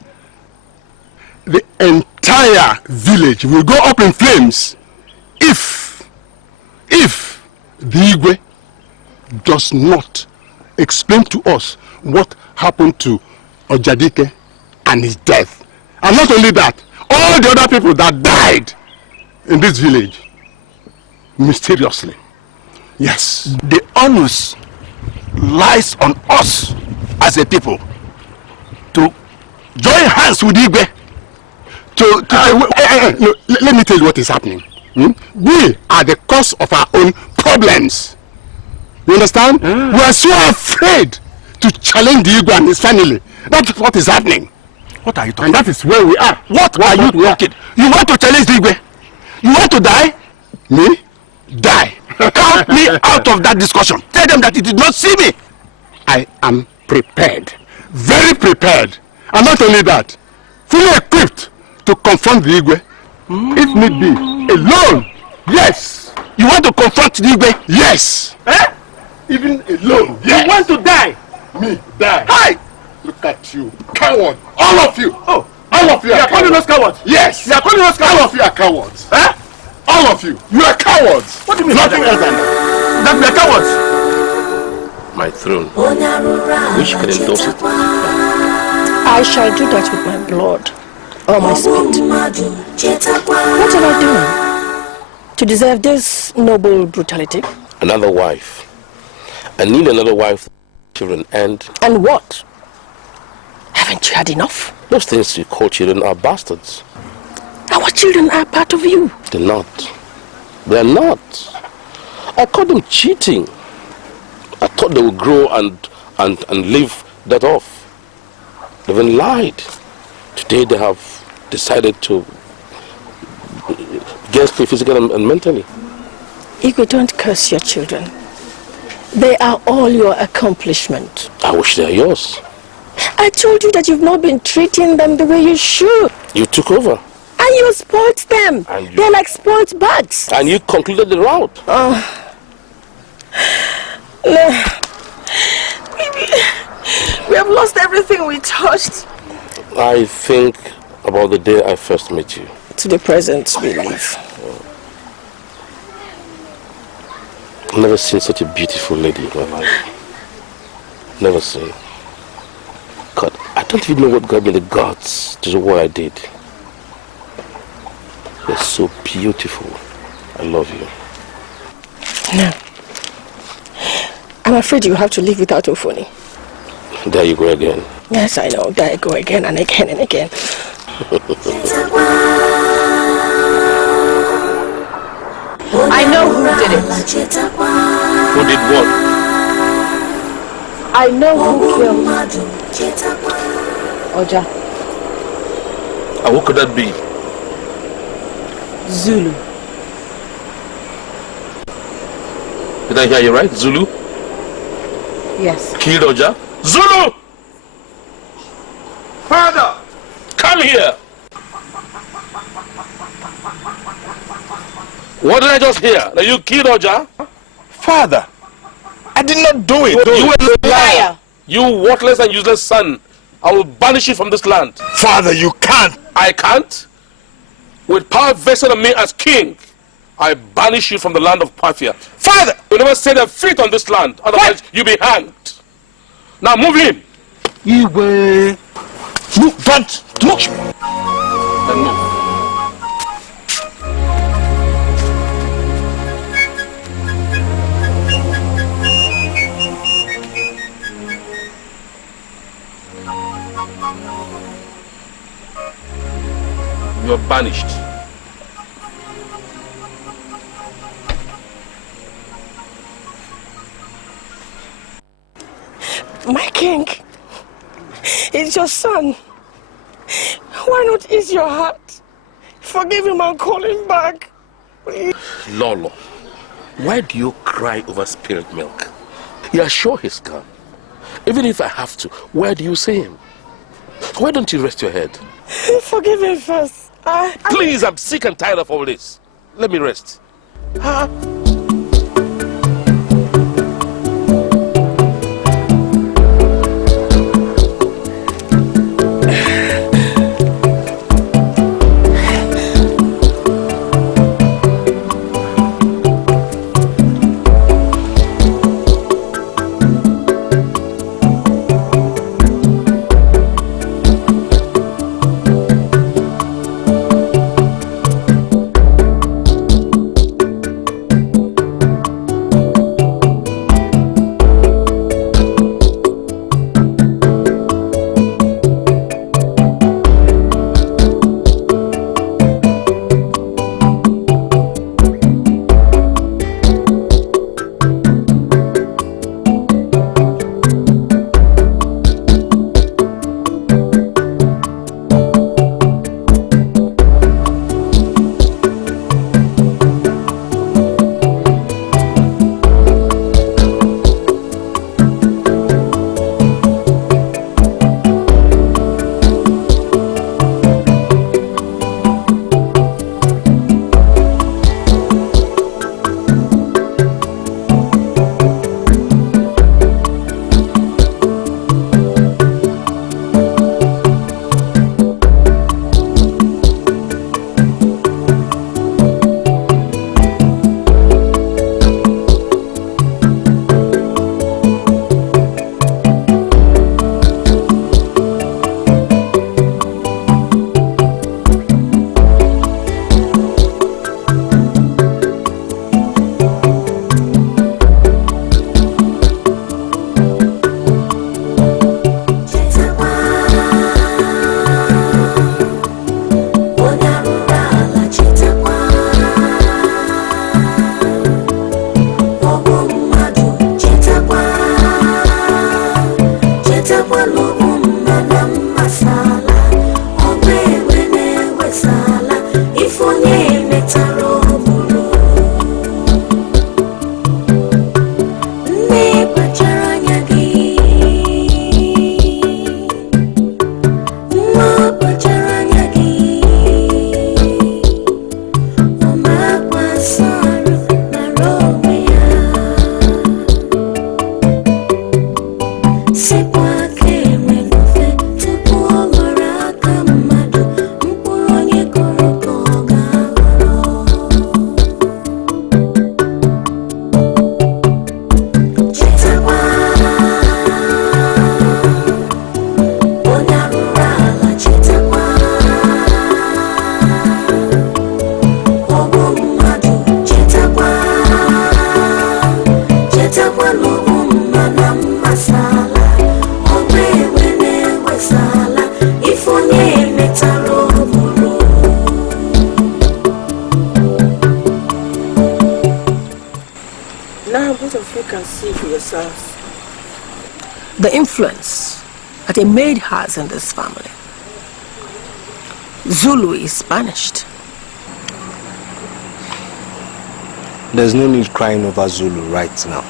The entire village will go up in flames if the Igwe does not explain to us what happened to Ojadike and his death. And not only that, all the other people that died in this village mysteriously. Yes. The onus lies on us as a people to join hands with Igwe. Let me tell you what is happening. We are the cause of our own problems. You understand? We are so afraid to challenge the Igwe and his family. That's what is happening. What are you talking? And that is where we are. What are you talking? You want to challenge the Igwe? You want to die? Me? Die. Count me out of that discussion. Tell them that you did not see me. I am prepared. Very prepared. And not only that, fully equipped to confront the Igwe. If need be, alone. Yes. You want to confront the Igwe? Yes. Eh? Even alone. Yes. You want to die? Me, die. Hi! Look at you. Coward. All of you. Oh. All of you are calling us cowards? Yes. You are calling us cowards? All of you are cowards. Huh? All of you. You are cowards. What do you mean? Nothing else than that we are cowards. My throne. Which can endorse it? I shall do that with my blood or my spirit. What have I done to deserve this noble brutality? Another wife. I need another wife, children, and what? Haven't you had enough? Those things you call children are bastards. Our children are part of you. They're not. They're not. I call them cheating. I thought they would grow and live that off. They've been lied. Today they have decided to against me physically and mentally. Igwe, don't curse your children. They are all your accomplishment. I wish they are yours. I told you that you've not been treating them the way you should. You took over. And you spoiled them. They're like spoiled birds. And you concluded the route. We have lost everything we touched. I think about the day I first met you. To the present, we live. I've never seen such a beautiful lady in my life. Never seen. God, I don't even know what gave me the guts to do what I did. You're so beautiful. I love you. No. I'm afraid you have to live without Ofoni. There you go again. Yes, I know. There I go again and again and again. I know who did it. Who did what? I know who killed Oja. And what could that be? Zulu. Did I hear you right? Zulu? Yes. Killed Oja? Zulu! Father! Come here! What did I just hear? That you killed Oja? Father, I did not do it. You a liar! You worthless and useless son. I will banish you from this land. Father, you can't. I can't? With power vested on me as king, I banish you from the land of Appiah. Father! You never set a foot on this land, otherwise you'll be hanged. Now move in. Igwe. No, don't touch me. Then move. You are banished. My king, it's your son. Why not ease your heart? Forgive him and call him back. Lolo, why do you cry over spilled milk? You are sure he's gone. Even if I have to, where do you see him? Why don't you rest your head? Forgive him first. Please, I'm sick and tired of all this. Let me rest. The influence that a maid has in this family. Zulu is banished. There's no need crying over Zulu right now.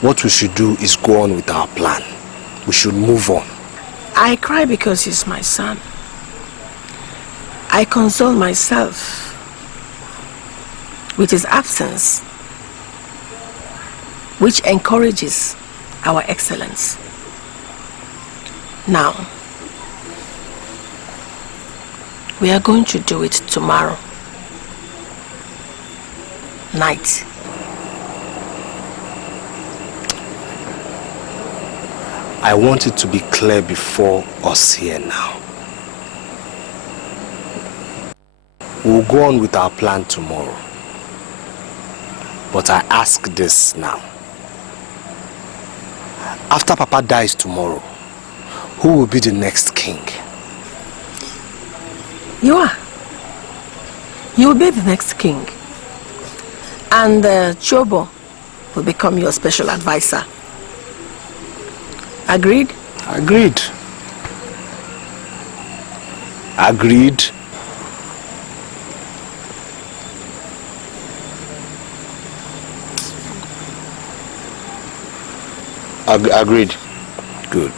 What we should do is go on with our plan. We should move on. I cry because he's my son. I console myself with his absence, which encourages our excellence. Now, we are going to do it tomorrow night. I want it to be clear before us here now. We'll go on with our plan tomorrow. But I ask this now. After Papa dies tomorrow, who will be the next king? You are. You will be the next king. And Chobo will become your special advisor. Agreed? Agreed. Agreed. Agreed. Good.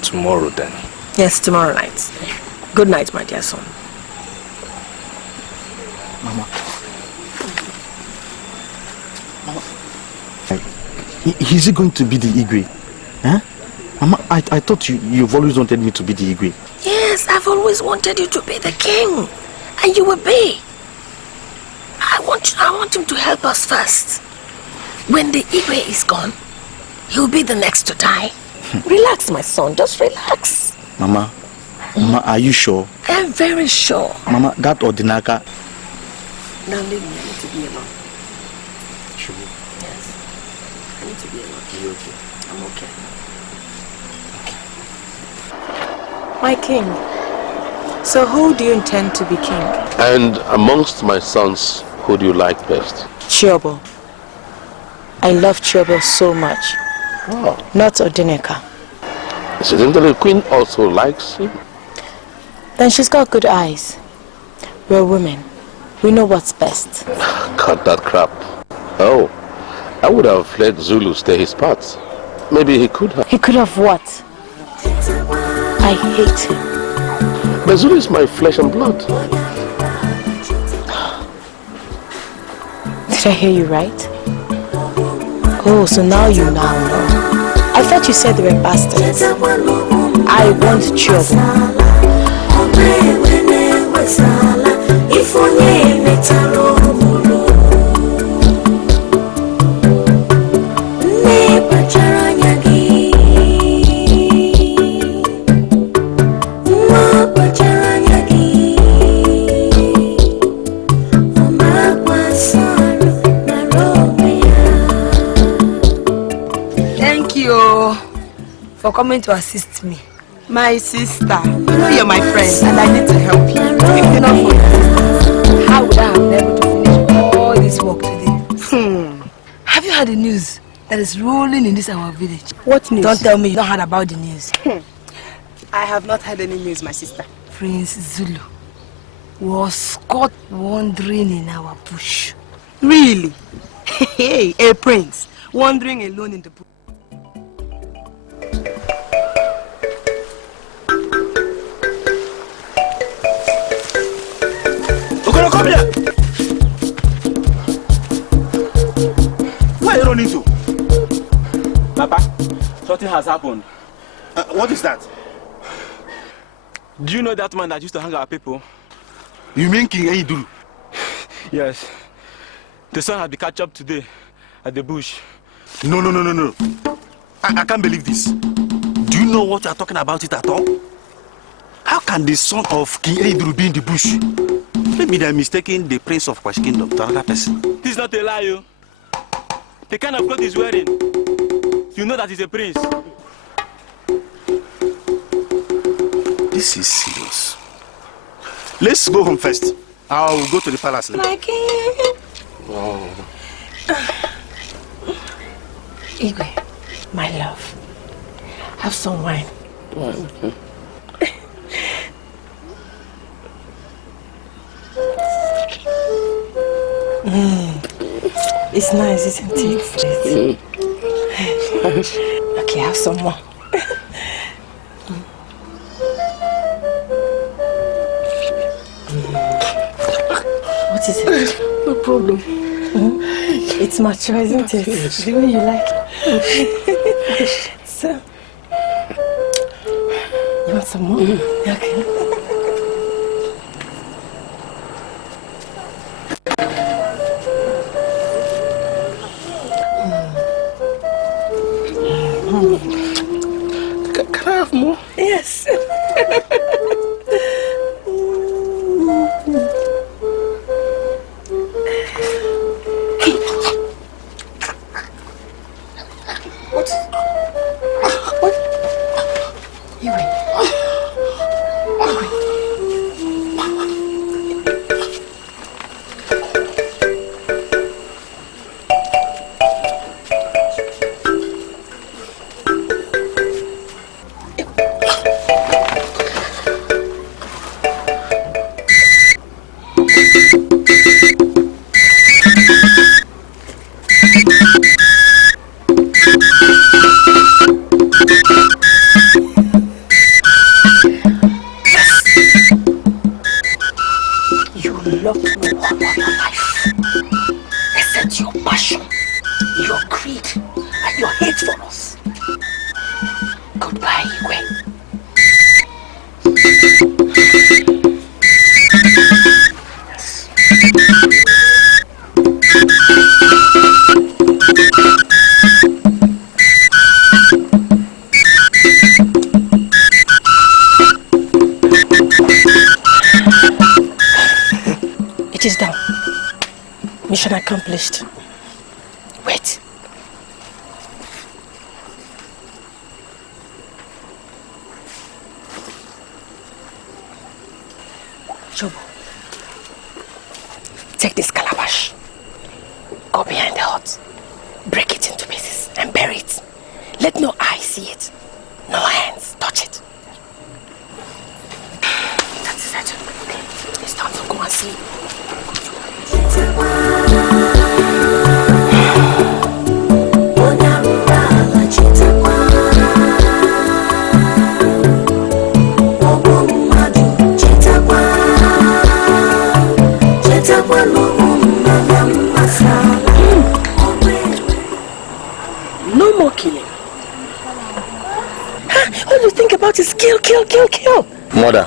Tomorrow then. Yes, tomorrow night. Good night, my dear son. Mama. Is he going to be the Igwe? Huh? Mama, I thought you've always wanted me to be the Igwe. Yes, I've always wanted you to be the king. And you will be. I want him to help us first. When the Igwe is gone, he'll be the next to die. Relax, my son. Just relax. Mama, are you sure? I'm very sure. Mama, that Odinaka... Now leave me. I need to be alone. Sure. Yes. I need to be alone. Are you okay? I'm okay. My king, so who do you intend to be king? And amongst my sons, who do you like best? Chiobo. I love Chiobo so much. Oh. Not Odineka. Incidentally, the queen also likes him. Then she's got good eyes. We're women. We know what's best. Cut that crap. Oh, I would have let Zulu stay his part. Maybe he could have. He could have what? I hate him. But Zulu is my flesh and blood. Did I hear you right? Oh, so now you know. I thought you said they were bastards. I want Chiobo. Thank you for coming to assist me. My sister, you know you're my friend and I need to help you. If you're not for your assistance, how would I have been able to finish all this work today? Have you heard the news that is rolling in this our village. What news? Don't tell me you don't heard about the news. I have not heard any news, my sister. Prince Zulu was caught wandering in our bush. Really? Hey, a prince wandering alone in the bush. Come here. Where are you running to? Papa, something has happened. What is that? Do you know that man that used to hang our people? You mean King Eiduru? Yes. The son had been catch up today at the bush. No. I can't believe this. Do you know what you are talking about it at all? How can the son of King Eiduru be in the bush? Maybe they are mistaking the prince of Kwash Kingdom to another person. This is not a lie, yo. The kind of clothes he's wearing, you know that he's a prince. This is serious. Let's go home first. I'll go to the palace later. My king. Oh. Igwe, my love, have some wine. Okay. It's nice, isn't it? Okay, have some more. What is it? No problem. It's mature, isn't it? Yes. The way you like it. So, you want some more? Okay. Can I have more? Yes. Mission accomplished. Wait. Jobo, take this calabash. Go behind the hut. Break it into pieces and bury it. Let no eye see it. No hands touch it. That's it. It's time to go and sleep. No more killing. All you think about is kill, kill, kill, kill. Mother,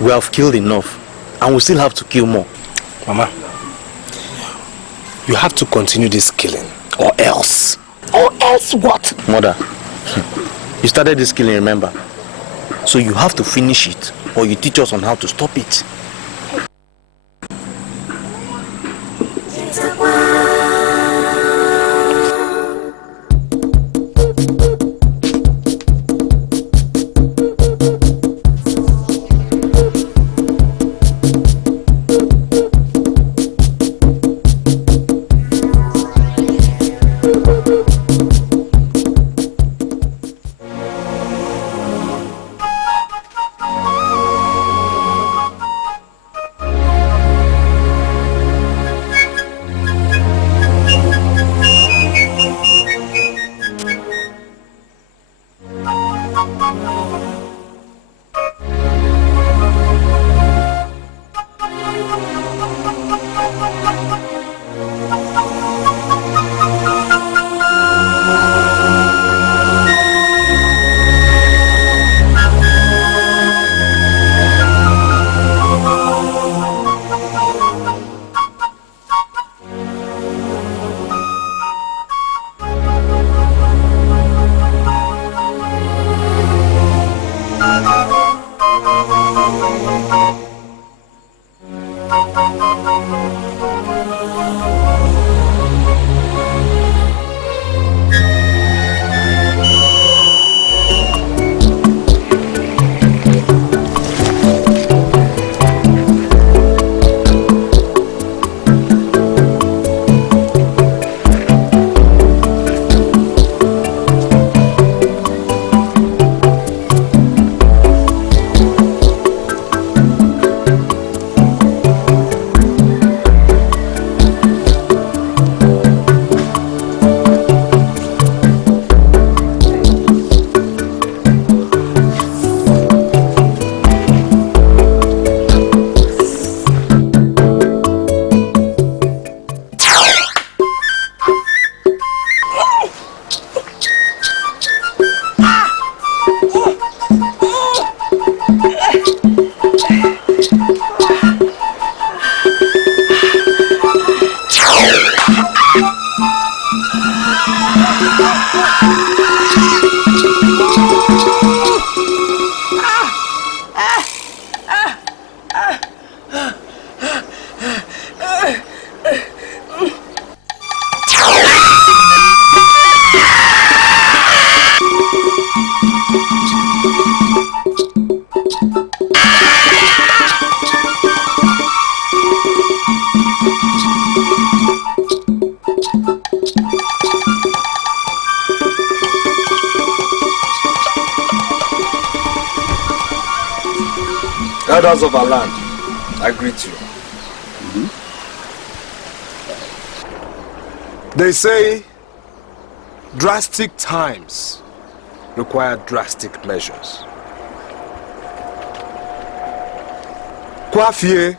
we have killed enough and we still have to kill more. Mama, you have to continue this killing or else. Or else what? Mother, you started this killing, remember? So you have to finish it or you teach us on how to stop it. Elders of our land, I greet you. They say drastic times require drastic measures. Kwafie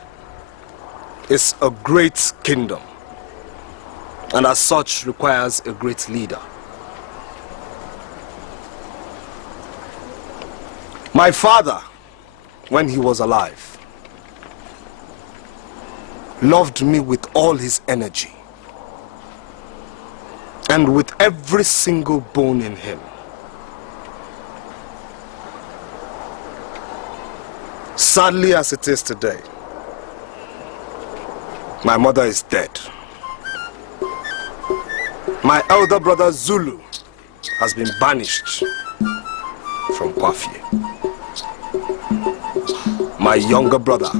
is a great kingdom, and as such requires a great leader. My father, when he was alive, loved me with all his energy and with every single bone in him. Sadly as it is today, my mother is dead. My elder brother Zulu has been banished from Kwafie. My younger brother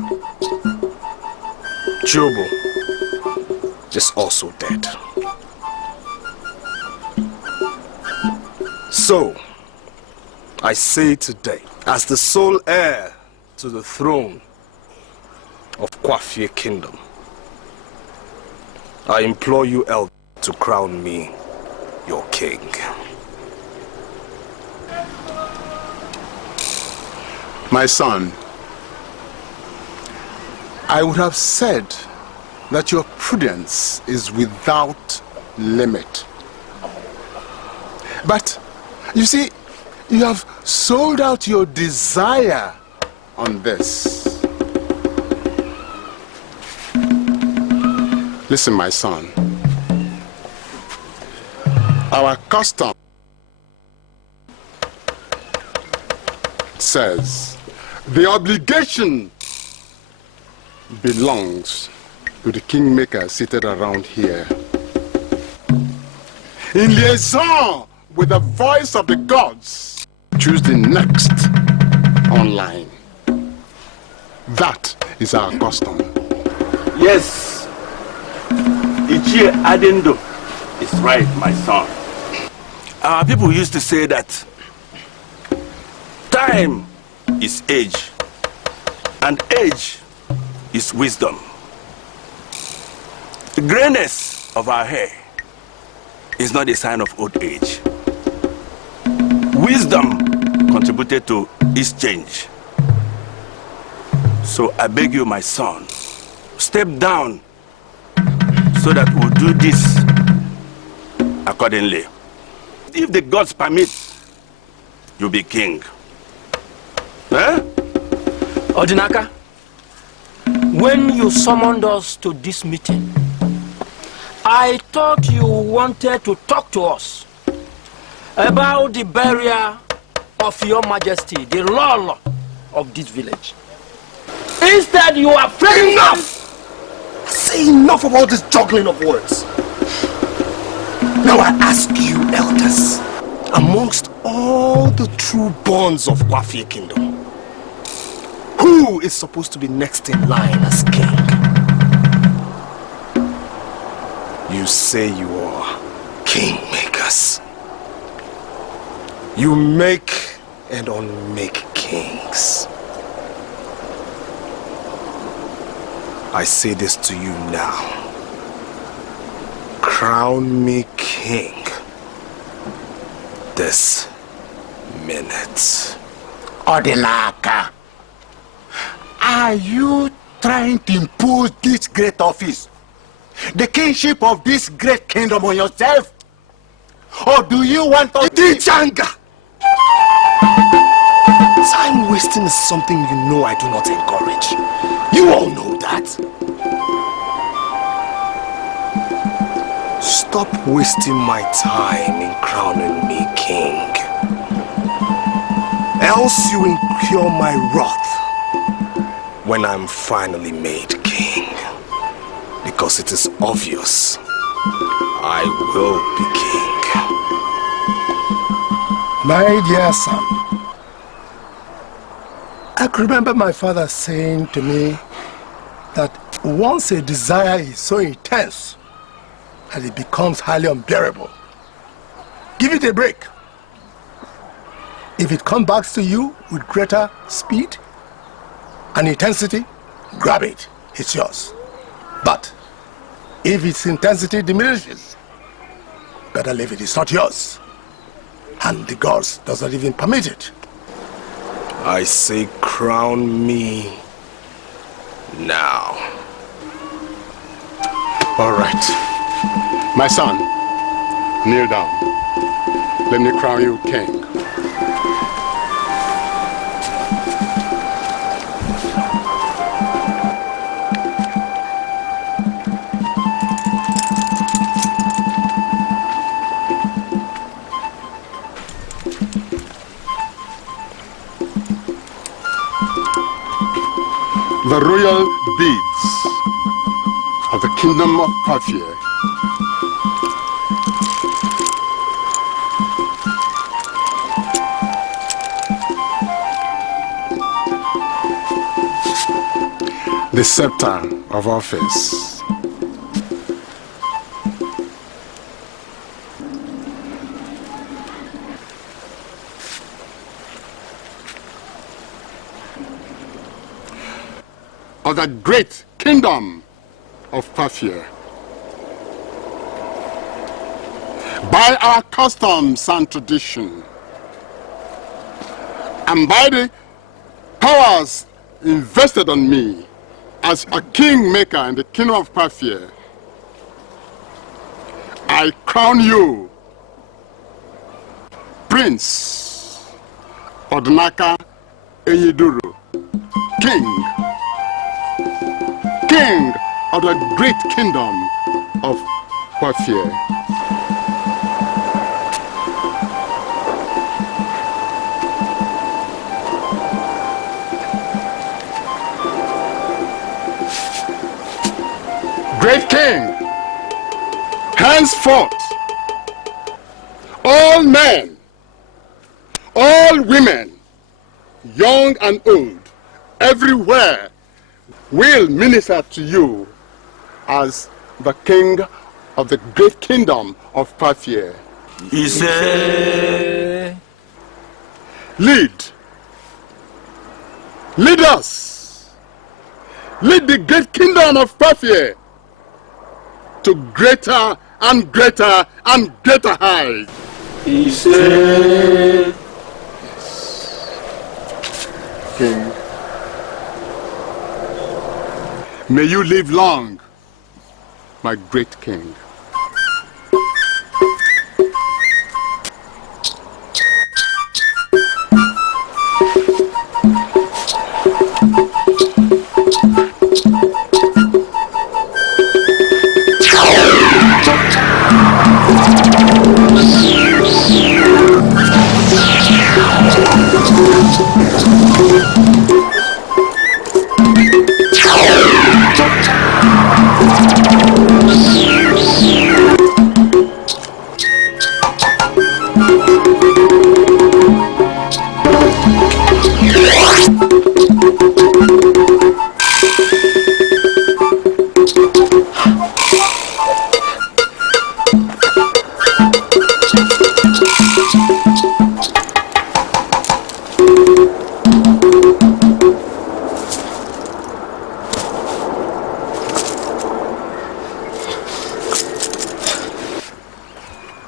Jobo is also dead. So, I say today, as the sole heir to the throne of Kwafie Kingdom, I implore you, elder, to crown me your king. My son, I would have said that your prudence is without limit. But, you see, you have sold out your desire on this. Listen, my son. Our custom says the obligation belongs to the kingmaker seated around here. In liaison with the voice of the gods, choose the next online. That is our custom. Yes, Ichie Adendo is right, my son. Our people used to say that time is age, and age is wisdom. The grayness of our hair is not a sign of old age. Wisdom contributed to its change. So I beg you, my son, step down so that we'll do this accordingly. If the gods permit, you'll be king. Eh? Odinaka, when you summoned us to this meeting, I thought you wanted to talk to us about the burial of your majesty, the law of this village. Instead, you are afraid. Enough! Say enough of all this juggling of words. Now I ask you, elders, amongst all the true bonds of Kwafie Kingdom, who is supposed to be next in line as king? You say you are kingmakers. You make and unmake kings. I say this to you now. Crown me king this minute. Odinaka, are you trying to impose this great office, the kingship of this great kingdom, on yourself? Or do you want to... Dijanga! Time wasting is something you know I do not encourage. You all know that. Stop wasting my time in crowning me king. Else you incur my wrath when I'm finally made king. Because it is obvious I will be king. My dear son, I can remember my father saying to me that once a desire is so intense that it becomes highly unbearable, give it a break. If it comes back to you with greater speed and intensity, grab it. It's yours. But if its intensity diminishes, better leave it. It's not yours. And the gods does not even permit it. I say crown me now. All right. My son, kneel down. Let me crown you king. The royal beads of the kingdom of Appiah the scepter of office. Of the great kingdom of Appiah. By our customs and tradition, and by the powers invested on me as a kingmaker in the kingdom of Appiah, I crown you Prince Odinaka Enyiduru, King of the great kingdom of Appiah. Great King, henceforth, all men, all women, young and old, everywhere, will minister to you as the king of the great kingdom of Appiah. Lead us. Lead the great kingdom of Appiah to greater and greater and greater heights. King, may you live long, my great king.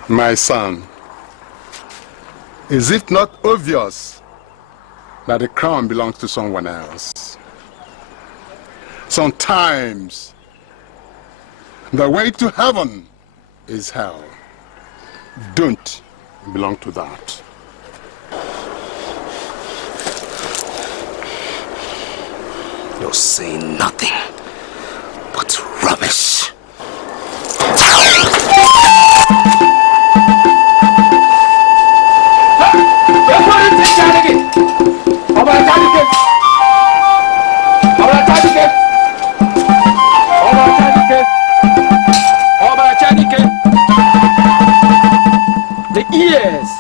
My son, is it not obvious that the crown belongs to someone else? Sometimes the way to heaven is hell. Don't belong to that. You're saying nothing but rubbish. The ears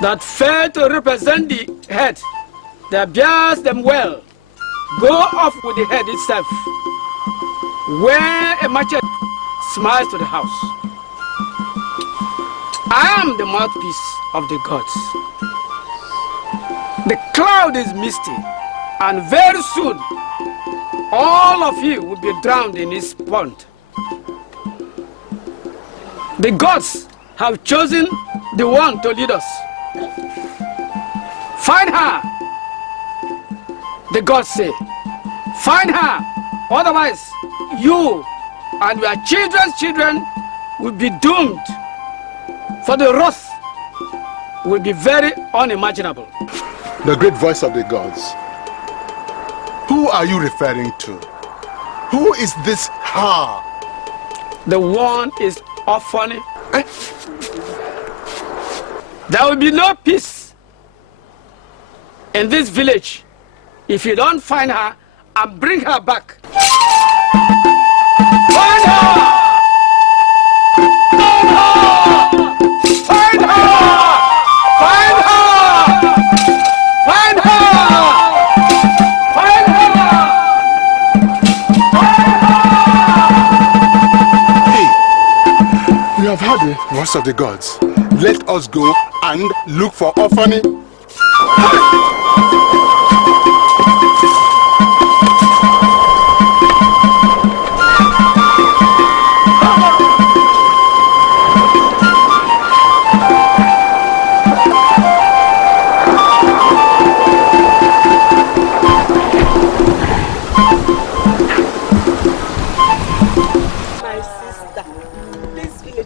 that fail to represent the head, that bears them well, go off with the head itself. Where a merchant smiles to the house. I am the mouthpiece of the gods. The cloud is misty And very soon, all of you will be drowned in this pond. The gods have chosen the one to lead us. Find her. The gods say, find her. Otherwise, you and your children's children will be doomed. For the wrath will be very unimaginable. The great voice of the gods. Who are you referring to? Who is this her? The one is Ezuruonye. There will be no peace in this village if you don't find her and bring her back. Find her! Find her! Find her! Find her! Find her! Hey, you have heard the voice of the gods. Let us go and look for Ezuruonye.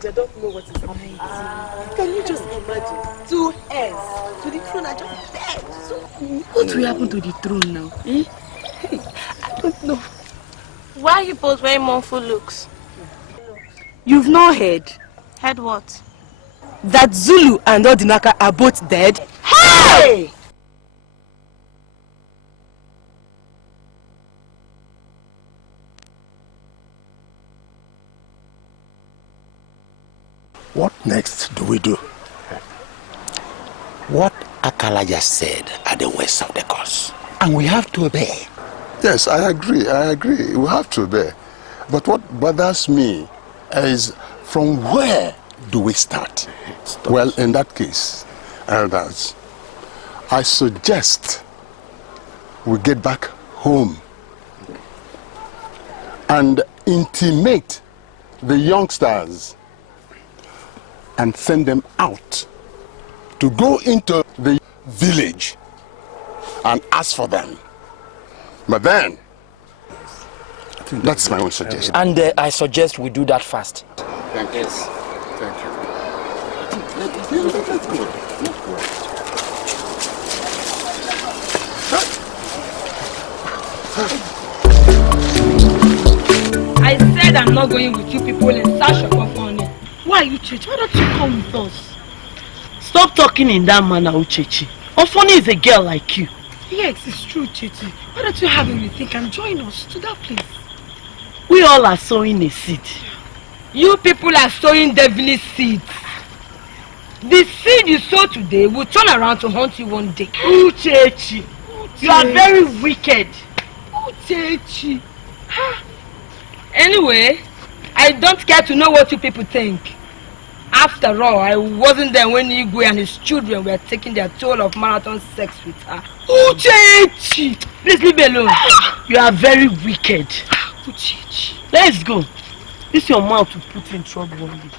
I don't know what is happening. Can you just imagine? 2 heirs to the throne are just dead. So what will happen to the throne now? Eh? Hey, I don't know. Why are you both wearing mournful looks? You've not heard? Heard what? That Zulu and Odinaka are both dead? Hey! What next do we do? What Akala just said are the words of the gods, and we have to obey. Yes, I agree. We have to obey. But what bothers me is from where do we start? Well, in that case, elders, I suggest we get back home and intimate the youngsters and send them out to go into the village and ask for them. But then, that's my own suggestion. And I suggest we do that fast. Thank you. Yes. Thank you. I said I'm not going with you people in search of Ezuruonye. Why, Uchechi? Why don't you come with us? Stop talking in that manner, Uchechi. Ezuruonye is a girl like you. Yes, it's true, Uchechi. Why don't you have a rethink and join us to that place? We all are sowing a seed. You people are sowing devilish seeds. The seed you sow today will turn around to haunt you one day. Uchechi, you are very wicked. Uchechi. Anyway, I don't care to know what you people think. After all, I wasn't there when Igwe and his children were taking their toll of marathon sex with her. Uchechi! Please leave me alone. You are very wicked. Uchechi. Let's go. This your mouth to put in trouble one day.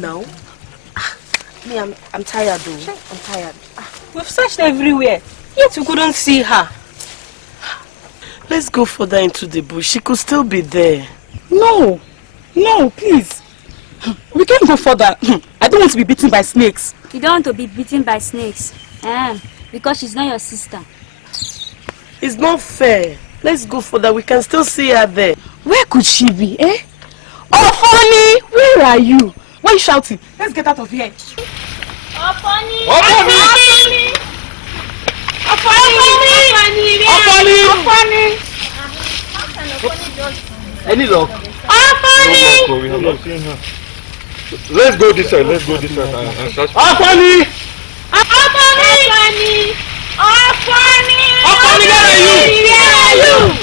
Now? Me, I'm tired though. I'm tired. We've searched everywhere, yet we couldn't see her. Let's go further into the bush. She could still be there. No, please. We can't go further. I don't want to be bitten by snakes. You don't want to be bitten by snakes? Because she's not your sister. It's not fair. Let's go further. We can still see her there. Where could she be, eh? Ezuruonye, where are you? Why are you shouting? Let's get out of here. Ezuruonye! Ezuruonye! Ezuruonye! funny. Any luck? Funny. No luck, we have not seen her. Let's go this side. Let's go this side. Funny. Funny. Funny, where are you?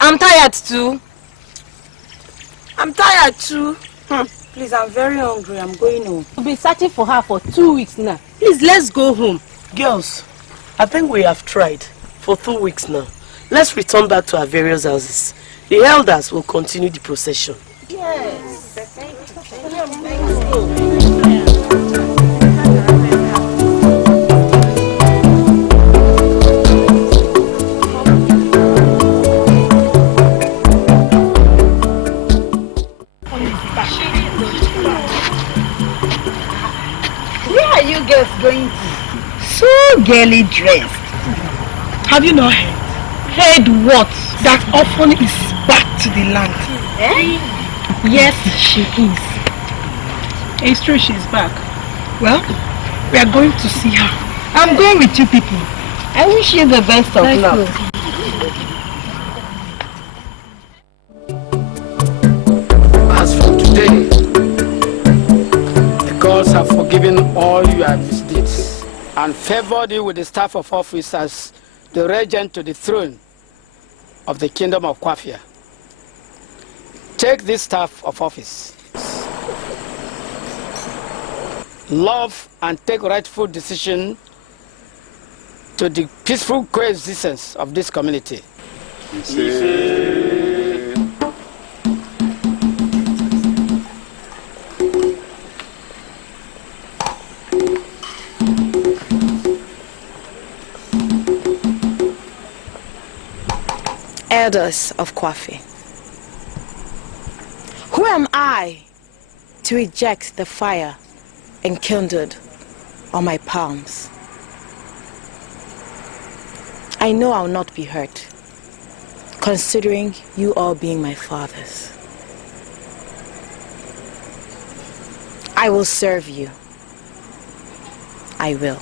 I'm tired too. I'm tired too. Please, I'm very hungry. I'm going home. We've been searching for her for 2 weeks now. Please, let's go home. Girls, I think we have tried for 2 weeks now. Let's return back to our various houses. The elders will continue the procession. Yes. Where are you girls going to? So gaily dressed. Have you not heard? Heard what? That orphan is back to the land. Eh? Yes, she is. It's true, she's back. Well, we are going to see her. I'm going with you people. I wish you the best of luck. As from today, the gods have forgiven all your misdeeds and favored you with the staff of office as the regent to the throne of the kingdom of Appiah. Take this staff of office. Love and take rightful decision to the peaceful coexistence of this community. Elders of Kwafi, who am I to reject the fire enkindled on my palms? I know I'll not be hurt, considering you all being my fathers. I will serve you. I will.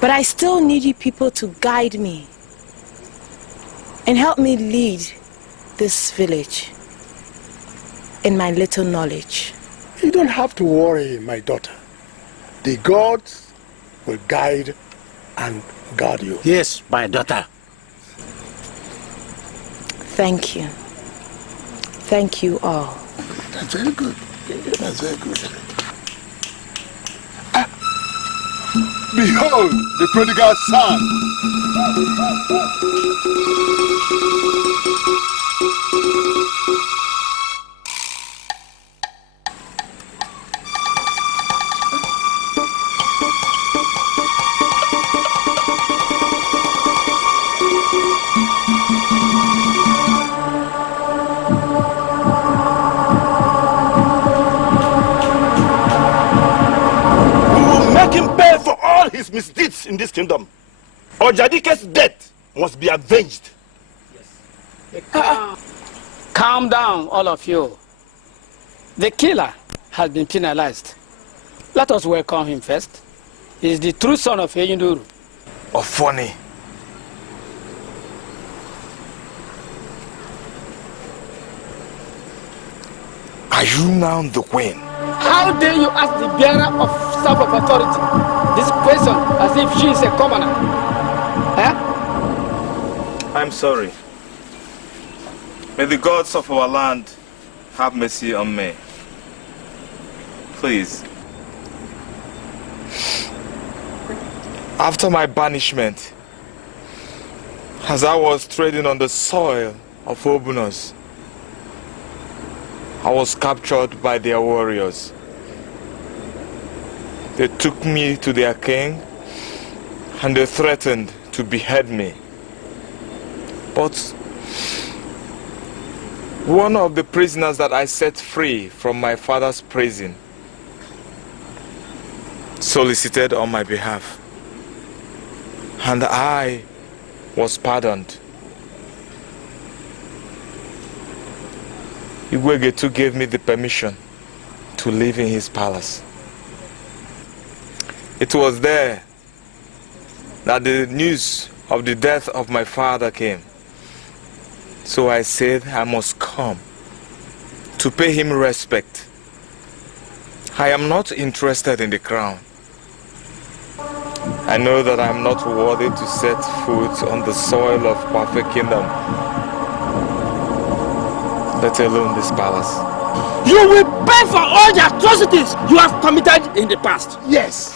But I still need you people to guide me and help me lead this village in my little knowledge. You don't have to worry, my daughter. The gods will guide and guard you. Yes, my daughter. Thank you. Thank you all. That's very good. That's very good. Behold the prodigal son. His misdeeds in this kingdom. Ojadike's death must be avenged. Calm down, all of you. The killer has been penalized. Let us welcome him first. He is the true son of Ezuruonye. Funny. Are you now the queen? How dare you ask the bearer of staff of authority this question as if she is a commoner? Eh? I'm sorry. May the gods of our land have mercy on me. Please. After my banishment, as I was trading on the soil of Obunos, I was captured by their warriors. They took me to their king and they threatened to behead me. But one of the prisoners that I set free from my father's prison solicited on my behalf, and I was pardoned. Igwegetu gave me the permission to live in his palace. It was there that the news of the death of my father came. So I said I must come to pay him respect. I am not interested in the crown. I know that I am not worthy to set foot on the soil of perfect kingdom, let alone this palace. You will pay for all the atrocities you have committed in the past. Yes,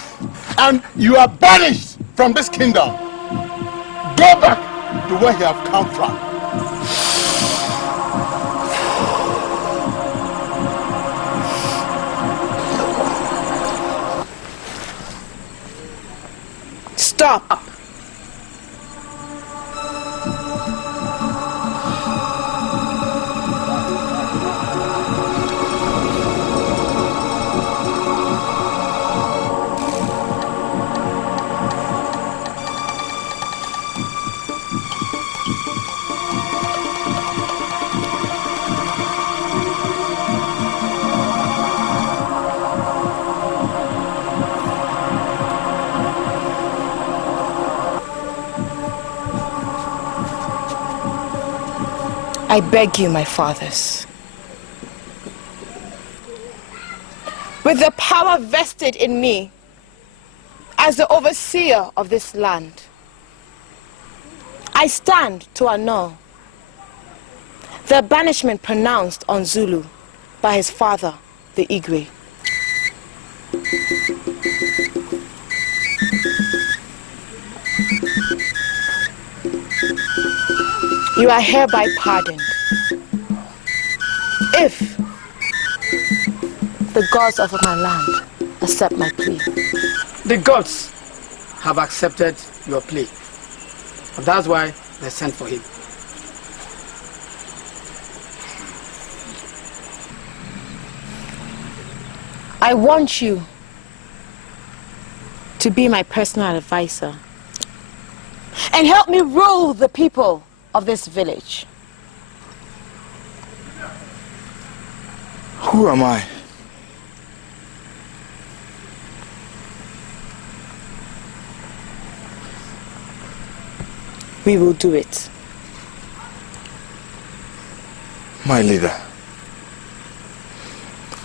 and you are banished from this kingdom. Go back to where you have come from. Stop! I beg you, my fathers, with the power vested in me as the overseer of this land, I stand to annul the banishment pronounced on Zulu by his father, the Igwe. You are hereby pardoned if the gods of my land accept my plea. The gods have accepted your plea. That's why they sent for him. I want you to be my personal advisor and help me rule the people of this village. Who am I? We will do it. My leader,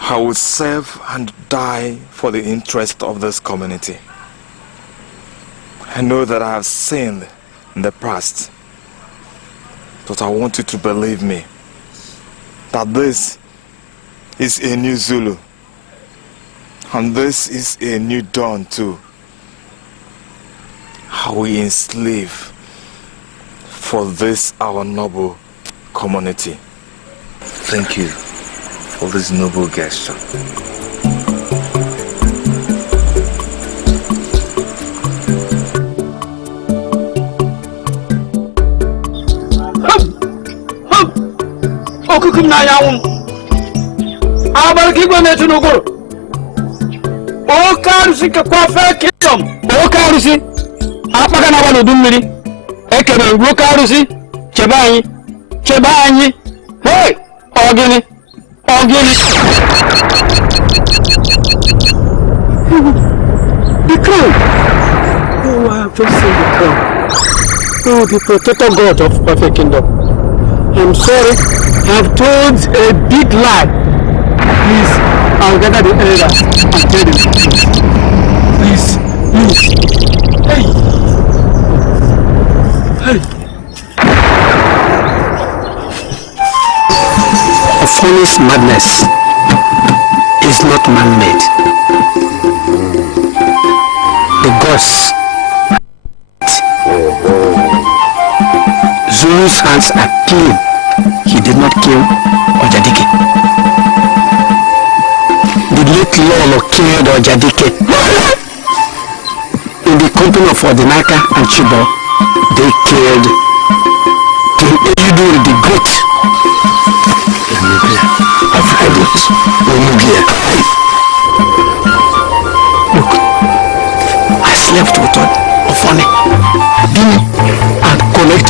I will serve and die for the interest of this community. I know that I have sinned in the past, but I want you to believe me that this is a new Zulu, and this is a new dawn too. I will enslave for this our noble community. Thank you for this noble gesture. Okukum na yawun abarki gome tunuguru okarusi ka kwafe kingdom okarusi apaka na walo dumiri ekebe okarusi chebanyi hey ogini the crown. Oh, I have just seen the crown. Oh, the protector god of perfect kingdom. I'm sorry, I've told a big lie. Please, I'll gather the elders and tell them the truth. Please. Hey. A foolish madness is not man-made. The gods. Zulu's hands are clean. He did not kill Ojadike. The late Lolo killed Ojadike. In the company of Odinaka and Chibo, they killed King Ezuruonye the Great.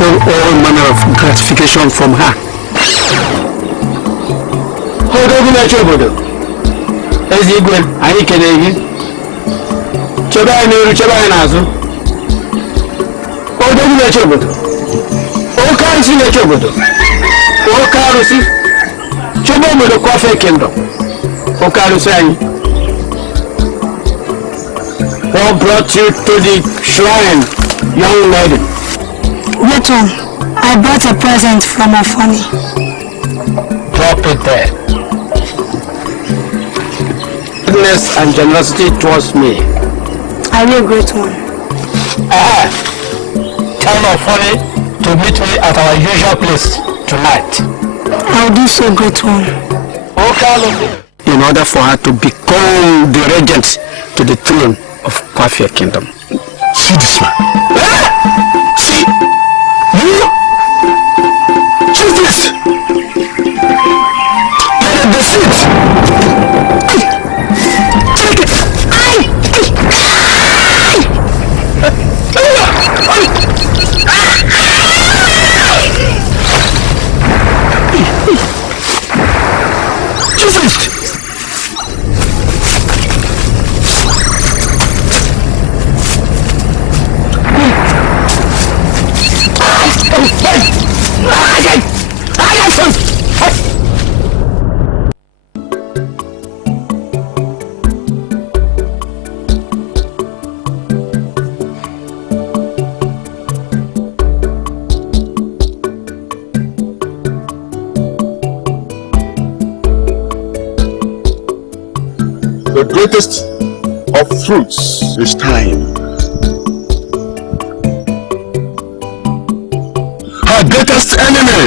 enjoy all manner of gratification from her. Ezigwe, anyị kelee gị. Chebe anyị n'iru, chebe anyị n'azụ. Odogwu na-eche obodo. Oke arụsị na-eche obodo. Oke arụsị. Chebe obodo Coffee Kingdom. Oke arụsị anyị. What brought you to the shrine, young lady? Wait on. I brought a present from Afani. Drop it there. Goodness and generosity towards me. I will, great one. Tell Afani to meet me at our usual place tonight. I'll do so, great one. In order for her to become the regent to the throne of Appiah Kingdom. See this man. See? You? Choose this. Let it be seat. Take it. Choose it. The greatest of fruits is time. Her greatest enemy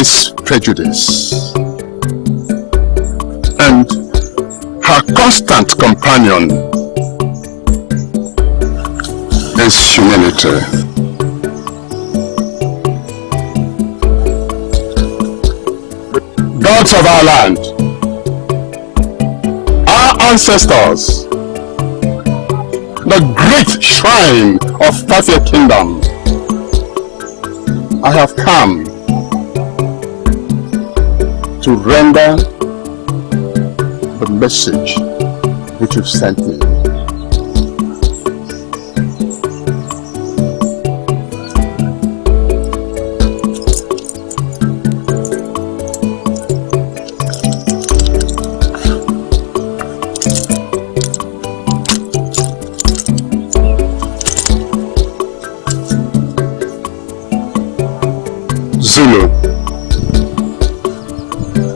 is prejudice. And her constant companion is humanity. Gods of our land, our ancestors, the great shrine of Appiah Kingdom, I have come to render the message which you've sent me. Zulu,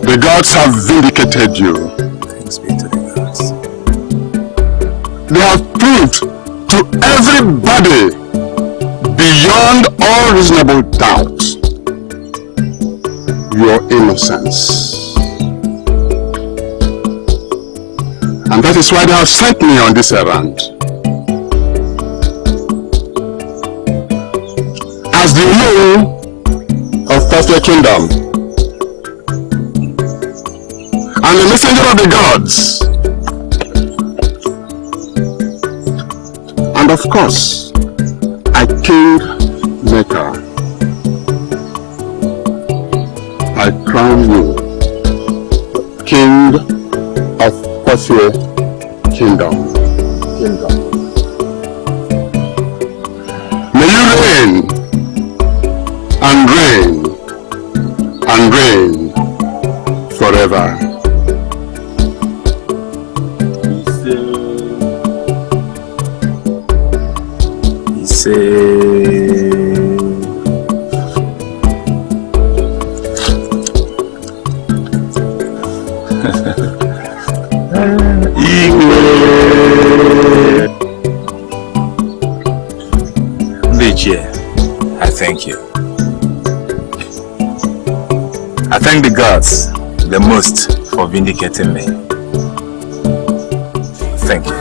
the gods have vindicated you. Thanks be to the gods. They have proved to everybody beyond all reasonable doubt your innocence. And that is why they have sent me on this errand. As the rule of Appiah Kingdom and the messenger of the gods, and of course a king maker, I crown you king of Appiah Kingdom. May you reign and reign and reign forever. I thank you. I thank the gods the most for vindicating me. Thank you.